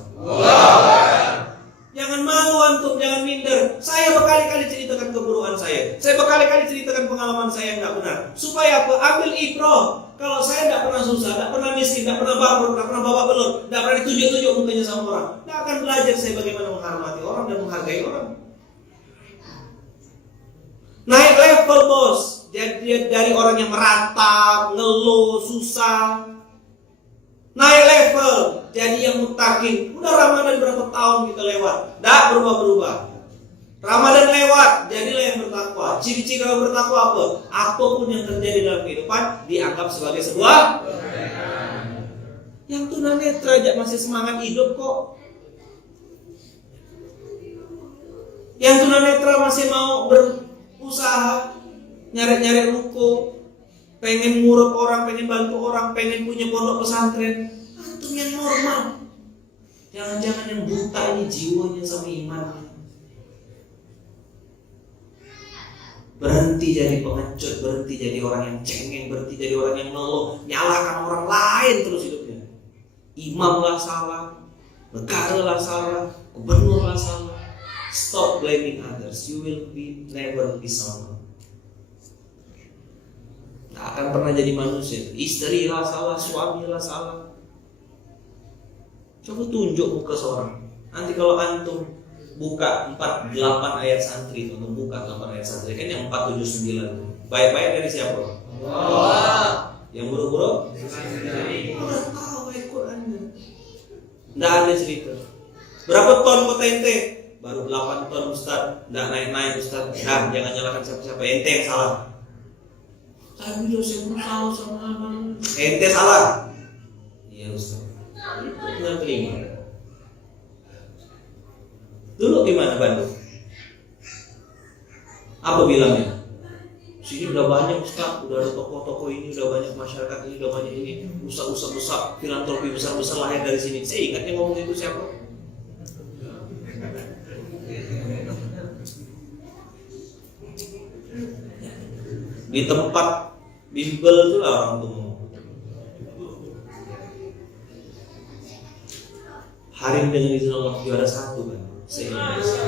Jangan malu antum, jangan minder. Saya berkali-kali ceritakan keburukan saya. Saya berkali-kali ceritakan pengalaman saya yang tidak benar. Supaya apa? Ambil ibrah. Kalau saya tidak pernah susah, tidak pernah miskin, tidak pernah bangkrut, tidak pernah babak belur, tidak pernah ditunjuk-tunjuk mukanya sama orang, tidak akan belajar saya bagaimana menghormati orang dan menghargai orang. Naik level bos. Jadi dari orang yang meratap, ngeluh, susah, naik level jadi yang mutakin. Udah Ramadan berapa tahun kita lewat, tidak berubah-berubah. Ramadan lewat, jadilah yang bertakwa. Ciri-ciri orang bertakwa apa? Apapun yang terjadi dalam kehidupan dianggap sebagai sebuah yang tunanetra aja masih semangat hidup kok. Yang tunanetra masih mau berusaha, nyari-nyari ruko, pengen ngurut orang, pengen bantu orang, pengen punya pondok pesantren. Antum yang normal. Jangan-jangan yang buta ini jiwanya sama imannya. Berhenti jadi pengecut, berhenti jadi orang yang cengeng, berhenti jadi orang yang ngeluh, nyalahkan orang lain terus hidupnya. Imam lah salah, negara lah salah, gubernur lah salah. Stop blaming others, you will never be someone. Tak akan pernah jadi manusia. Istri lah salah, suami lah salah. Coba tunjuk muka seorang. Nanti kalau antum buka 48 ayat santri itu, buka 8 ayat santri kan yang 479. Baik-baik dari siapa? Allah. Yang buruk-buruk? Udah tahu ayat Qur'annya. Nggak ada cerita. Berapa ton kota ente? baru 8 ton Ustaz, nggak naik-naik Ustaz. Nah, jangan nyalakan siapa-siapa, ente yang salah. Tapi dosen salah sama abang. Ente salah. Iya Ustaz. Itu nggak terima. Dulu gimana Bandung? Apa bilangnya? Sini udah banyak Ustaz, udah ada toko-toko ini, udah banyak masyarakat ini, udah banyak ini, usaha-usaha besar, filantropi besar-besar lahir dari sini. Saya ingatnya ngomong itu siapa? Di tempat bimbel itu lah orang tuh ngomong. Harim dengan izin Allah juara 1 kan, se-Indonesia.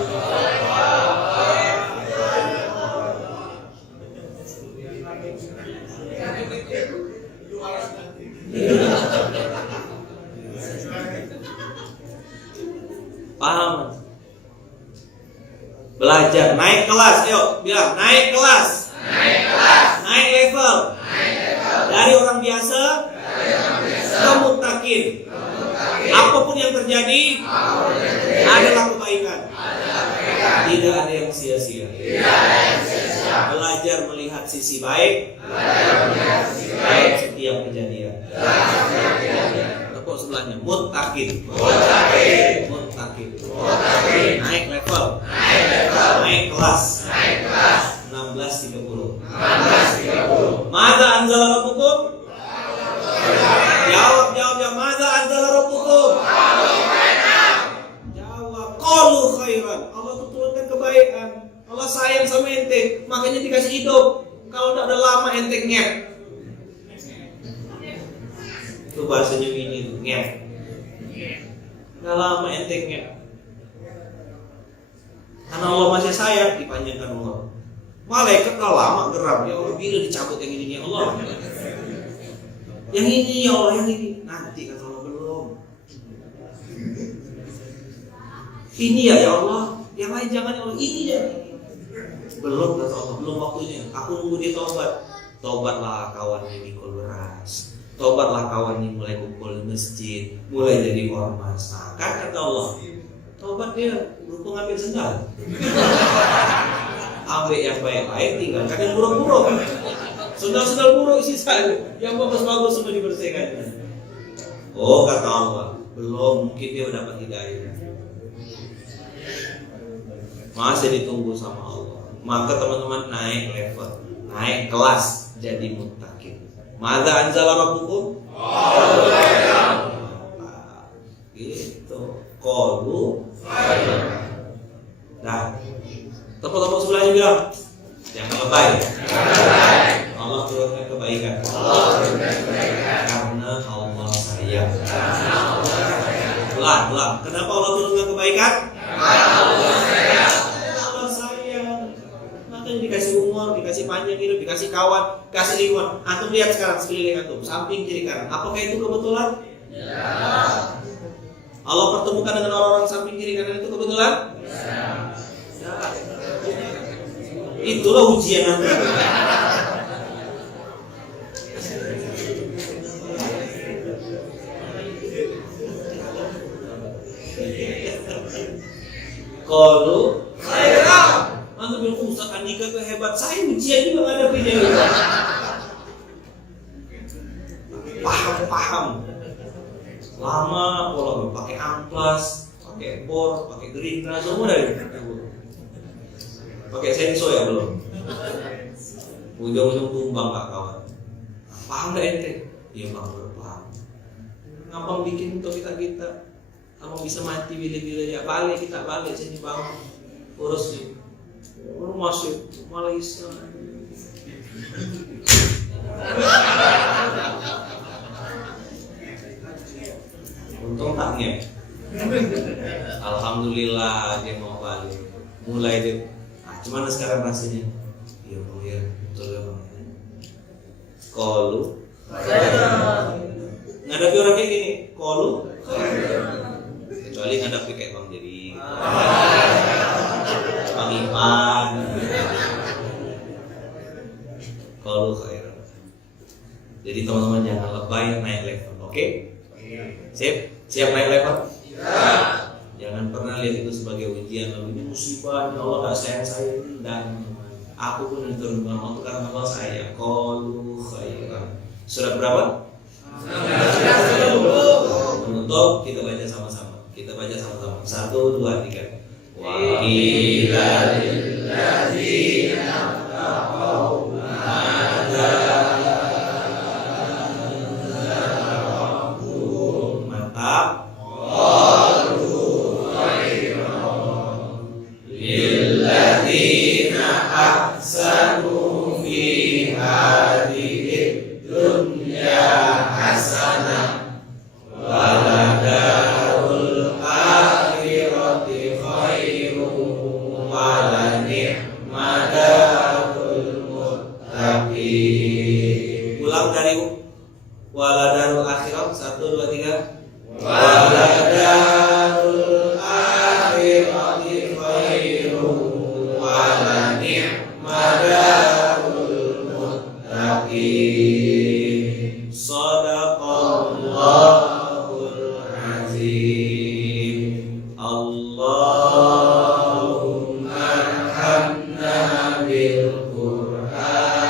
Paham? Belajar, naik kelas, ayo bilang naik kelas, naik level, dari orang biasa ke mutakin. Apapun yang terjadi, adalah kebaikan. Tidak ada yang sia-sia. Belajar melihat sisi baik, setiap kejadian. Tepuk sebelahnya, mutakin. Naik level, naik kelas. 16:30. Mada anzala rabbukum? Jawab. Mada anzala rabbukum? Jawab. Qalu khairan. Allah tuh turunkan kebaikan. Allah sayang sama ente, makanya dikasih hidup. Kalau udah lama ente ngep. Itu bahasanya ini tuh, ngep. Udah lama ente ngep. Karena Allah masih sayang, dipanjangkan umur. Malaikat kalau lama geram, ya Allah bila dicabut yang ini ya Allah. Yang ini ya Allah, yang ini. Nanti kata Allah belum. Ini ya Allah, yang lain jangan ya Allah, ini ya. Belum kata Allah, belum waktunya. Aku nunggu dia tobat. Tobatlah kawan yang mikul beras. Tobatlah kawan yang mulai kumpul di masjid, mulai jadi ormas. Nah, kan kata Allah, tobat dia beruntung ambil sendal. Ambil yang baik-baik, tinggalkan yang buruk-buruk. Sendal-sendal buruk sisa, yang bagus-bagus semua dibersihkan. Oh kata Allah, belum, mungkin dia mendapat hidayah. Masih ditunggu sama Allah. Maka teman-teman naik level, naik kelas, jadi muttaqin. Madza anzala rabbukum? Gitu. Qalu nah, tepuk-tepuk sebelahnya bilang, jangan lebay. Allah turunkan kebaikan. Karena Allah sayang. Ulang. Kenapa Allah turunkan kebaikan? Allah sayang. Makanya dikasih umur, dikasih panjang hidup, dikasih kawan, kasih lingkungan. Antum lihat sekarang sekeliling antum, samping kiri kanan. Apakah itu kebetulan? Ya. Allah pertemukan dengan orang-orang samping kiri kanan itu kebetulan? Ya. Itulah ujian nanti. Kalau antum bilang Ustaz Andika itu hebat, saya ujian juga ngadepinnya. Paham. Lama pola pakai amplas, pakai bor, pakai gerindra, semua dari pakai senso ya belum. Ujung-ujung tumbang pak kawan. Paham nggak ente? Iya bang, paham. Ngapain bikin untuk kita? Kamu bisa mati bila-bila ya balik sini bang. Urus nih. Masuk Malaysia. Untung taknya. Alhamdulillah dia mau balik. Mulai dia. Gimana sekarang rasanya? Iya bang ya, betul ya bang. Qalu ngadapi orang kayak gini, qalu kecuali ngadapi kayak bang jadi Bang Iman. Qalu khairan. Jadi teman-teman jangan lebay, naik level, oke? Siap naik level? Jangan pernah lihat itu sebagai ujian. Lalu ini musibah, Allah nggak sayang saya. Dan aku pun diturunkan Allah karena Allah sayang. Qalu khairan. Surat berapa? Menutup, kita baca sama-sama. Kita baca sama-sama. 1, 2, 3. Wa qila lilladzina taqaw madza rabbukum. Mantap. qalu khairan lilladzina ahsanu fi hadhihi dunya hasanah waladarul akhirati khairun walani'madarul muttaqin. Ulang dari waladarul akhirat. 1, 2, 3. waladarul akhirati khairun walani'madarul muttaqin. Shadaqallahul azim. Allahumma arhamna bil Qur'an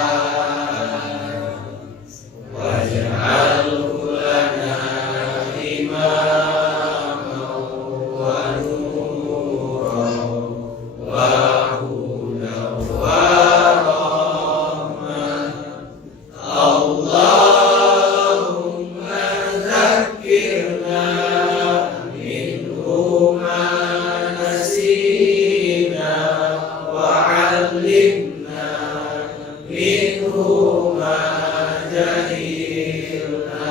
waj'alhu lana imaman wa nuran wa hudan wa rahmah. Allahumma zakkirna minhu ma nasina wa 'allimna minhu ma jahilna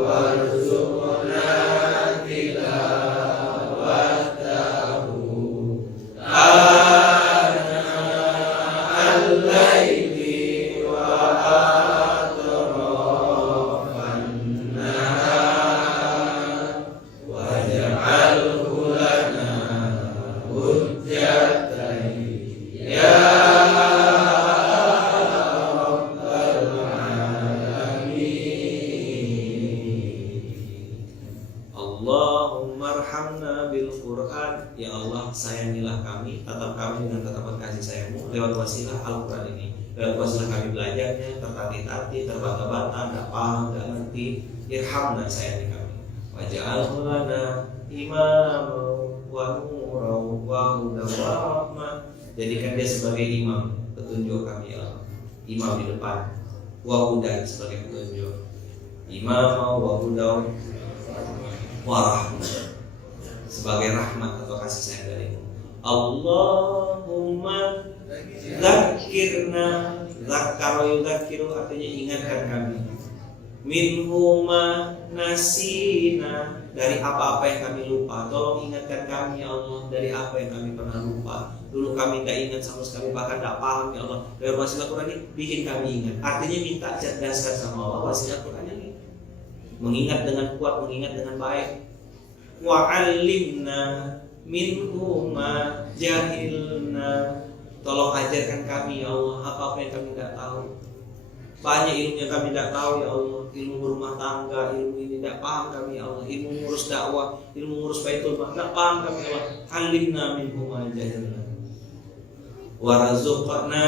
warzuqna tilawatahu ana al-laili wa atrafan nahar waj'alhu lana hujjatan ya rabbal alamin. Allahumma arhamna bil Qur'an. Ya Allah, sayangilah kami, tatap kami dengan tatapan kasih sayangmu lewat wasilah Al-Quran ini. Lewat wasilah kami belajarnya, tertatih-tatih, terbata-bata, gak paham, gak ngerti. Irhamna, sayangi kami. Waj'alhu lana imaman wa nuran wa hudan wa rahmah. Jadikan dia sebagai imam, petunjuk kami ya Allah. Imam di depan, wa hudan sebagai petunjuk. Imam wa hudan wa rahmah, sebagai rahmat atau kasih sayang darimu. Allahumma zakirna. Zakara yuzakiru artinya ingatkan kami. Minhuma nasina, dari apa-apa yang kami lupa. Tolong ingatkan kami ya Allah dari apa yang kami pernah lupa. Dulu kami tidak ingat sama sekali, bahkan tidak paham ya Allah. Dari wasilah Quran ini bikin kami ingat. Artinya minta cerdaskan sama Allah wasilah Quran ini. Mengingat dengan kuat, mengingat dengan baik. Wa 'allimna minhu ma jahilna. Tolong ajarkan kami ya Allah apa-apa yang kami tidak tahu. Banyak ilmu yang kami tidak tahu ya Allah. Ilmu berumah tangga, ilmu ini tidak paham kami ya Allah. Ilmu ngurus dakwah, ilmu ngurus baitul mal, tidak paham kami ya Allah. 'Allimna minhu ma jahilna. Warzuqna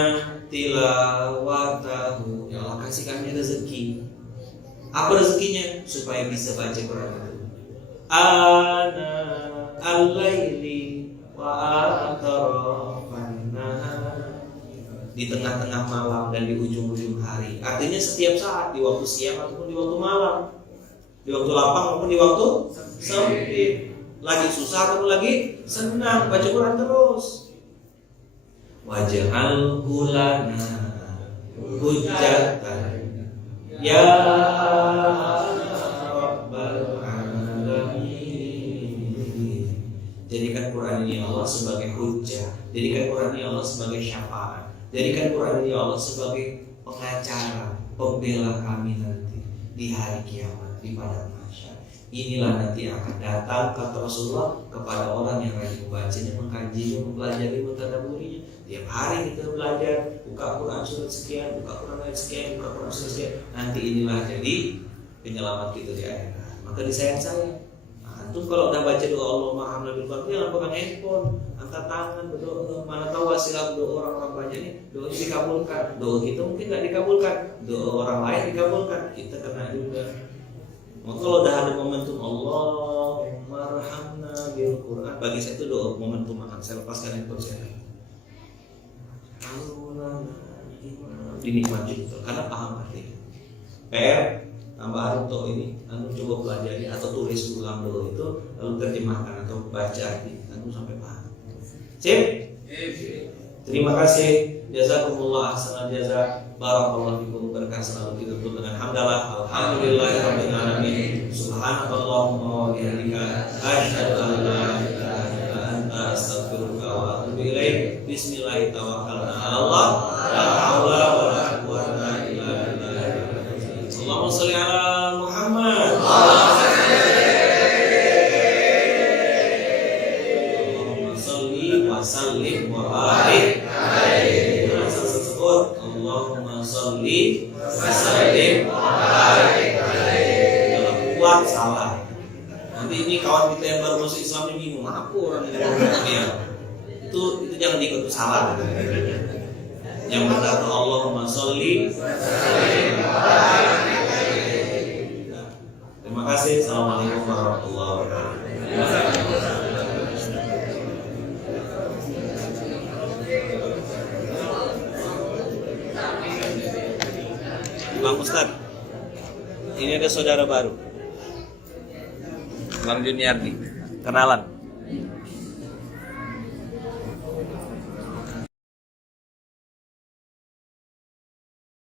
tilawatahu. Ya Allah, kasih kami rezeki. Apa rezekinya? Supaya bisa baca Quran itu. Ana al-laili wa atrafan nahar, di tengah-tengah malam dan di ujung-ujung hari. Artinya setiap saat, di waktu siang ataupun di waktu malam, di waktu lapang maupun di waktu sempit, lagi susah ataupun lagi senang, baca Quran terus. Waj'alhu lana hujjatan ya rabbal alamin. Jadikan Quran ini Allah sebagai hujjah. Jadikan Quran ini Allah sebagai syafaat. Jadikan Quran ini Allah sebagai pengacara, pembela kami nanti di hari kiamat, di padang mahsyar. Inilah nanti akan datang kata Rasulullah kepada orang yang rajin membacanya, mengkajinya, mempelajari, mentadaburinya. Tiap hari kita belajar, buka Quran surat sekian, buka Quran ayat sekian, buka Quran surat sekian. Nanti inilah jadi penyelamat kita di akhirat. Maka disayang saya, Terus kalau udah baca doa Allahumma hamna bil fardhi, jangan pegang handphone, angkat tangan berdoa. Mana tahu wasilah doa orang banyak nih, doa dikabulkan. Doa kita mungkin nggak dikabulkan, doa orang lain dikabulkan, kita kena juga. Maka kalau udah ada momentum Allahumma rahamna bil Quran, bagi saya itu doa momentum makan. Saya lepaskan handphone saya. Dinikmati betul, karena paham artinya. PR tambahan untuk ini, anu coba pelajari atau tulis ulang dulu itu, lalu terjemahkan atau baca anu sampai paham. Sip? Terima kasih. Jazakumullah ahsanal jaza. Barakallahu fikum, berkah selalu ditutup dengan hamdalah. Alhamdulillahirabbil alamin. Subhanakallahumma wa bihamdika asyhadu an la ilaha illa anta astaghfiruka wa atubu ilaik. Bismillahirrahmanirrahim. Tawakkalna 'ala Allah. La haula wa la quwwata illa billah. Allahumma shalli 'ala Muhammad. Allahumma shalli wa sallim wa barik alaihi. Allahumma sholli wa sallim wa barik alaihi. Kalau kuat salah. Nanti ini kawan kita yang baru masuk Islam ini bingung, apa orang ini ya. Itu jangan diikut salah. Yang benar itu Allahumma sholli wa sallim wa barik alaihi. Terima kasih. Assalamualaikum warahmatullahi wabarakatuh. Bang Ustadz, ini ada saudara baru, Bang Juniardi, kenalan.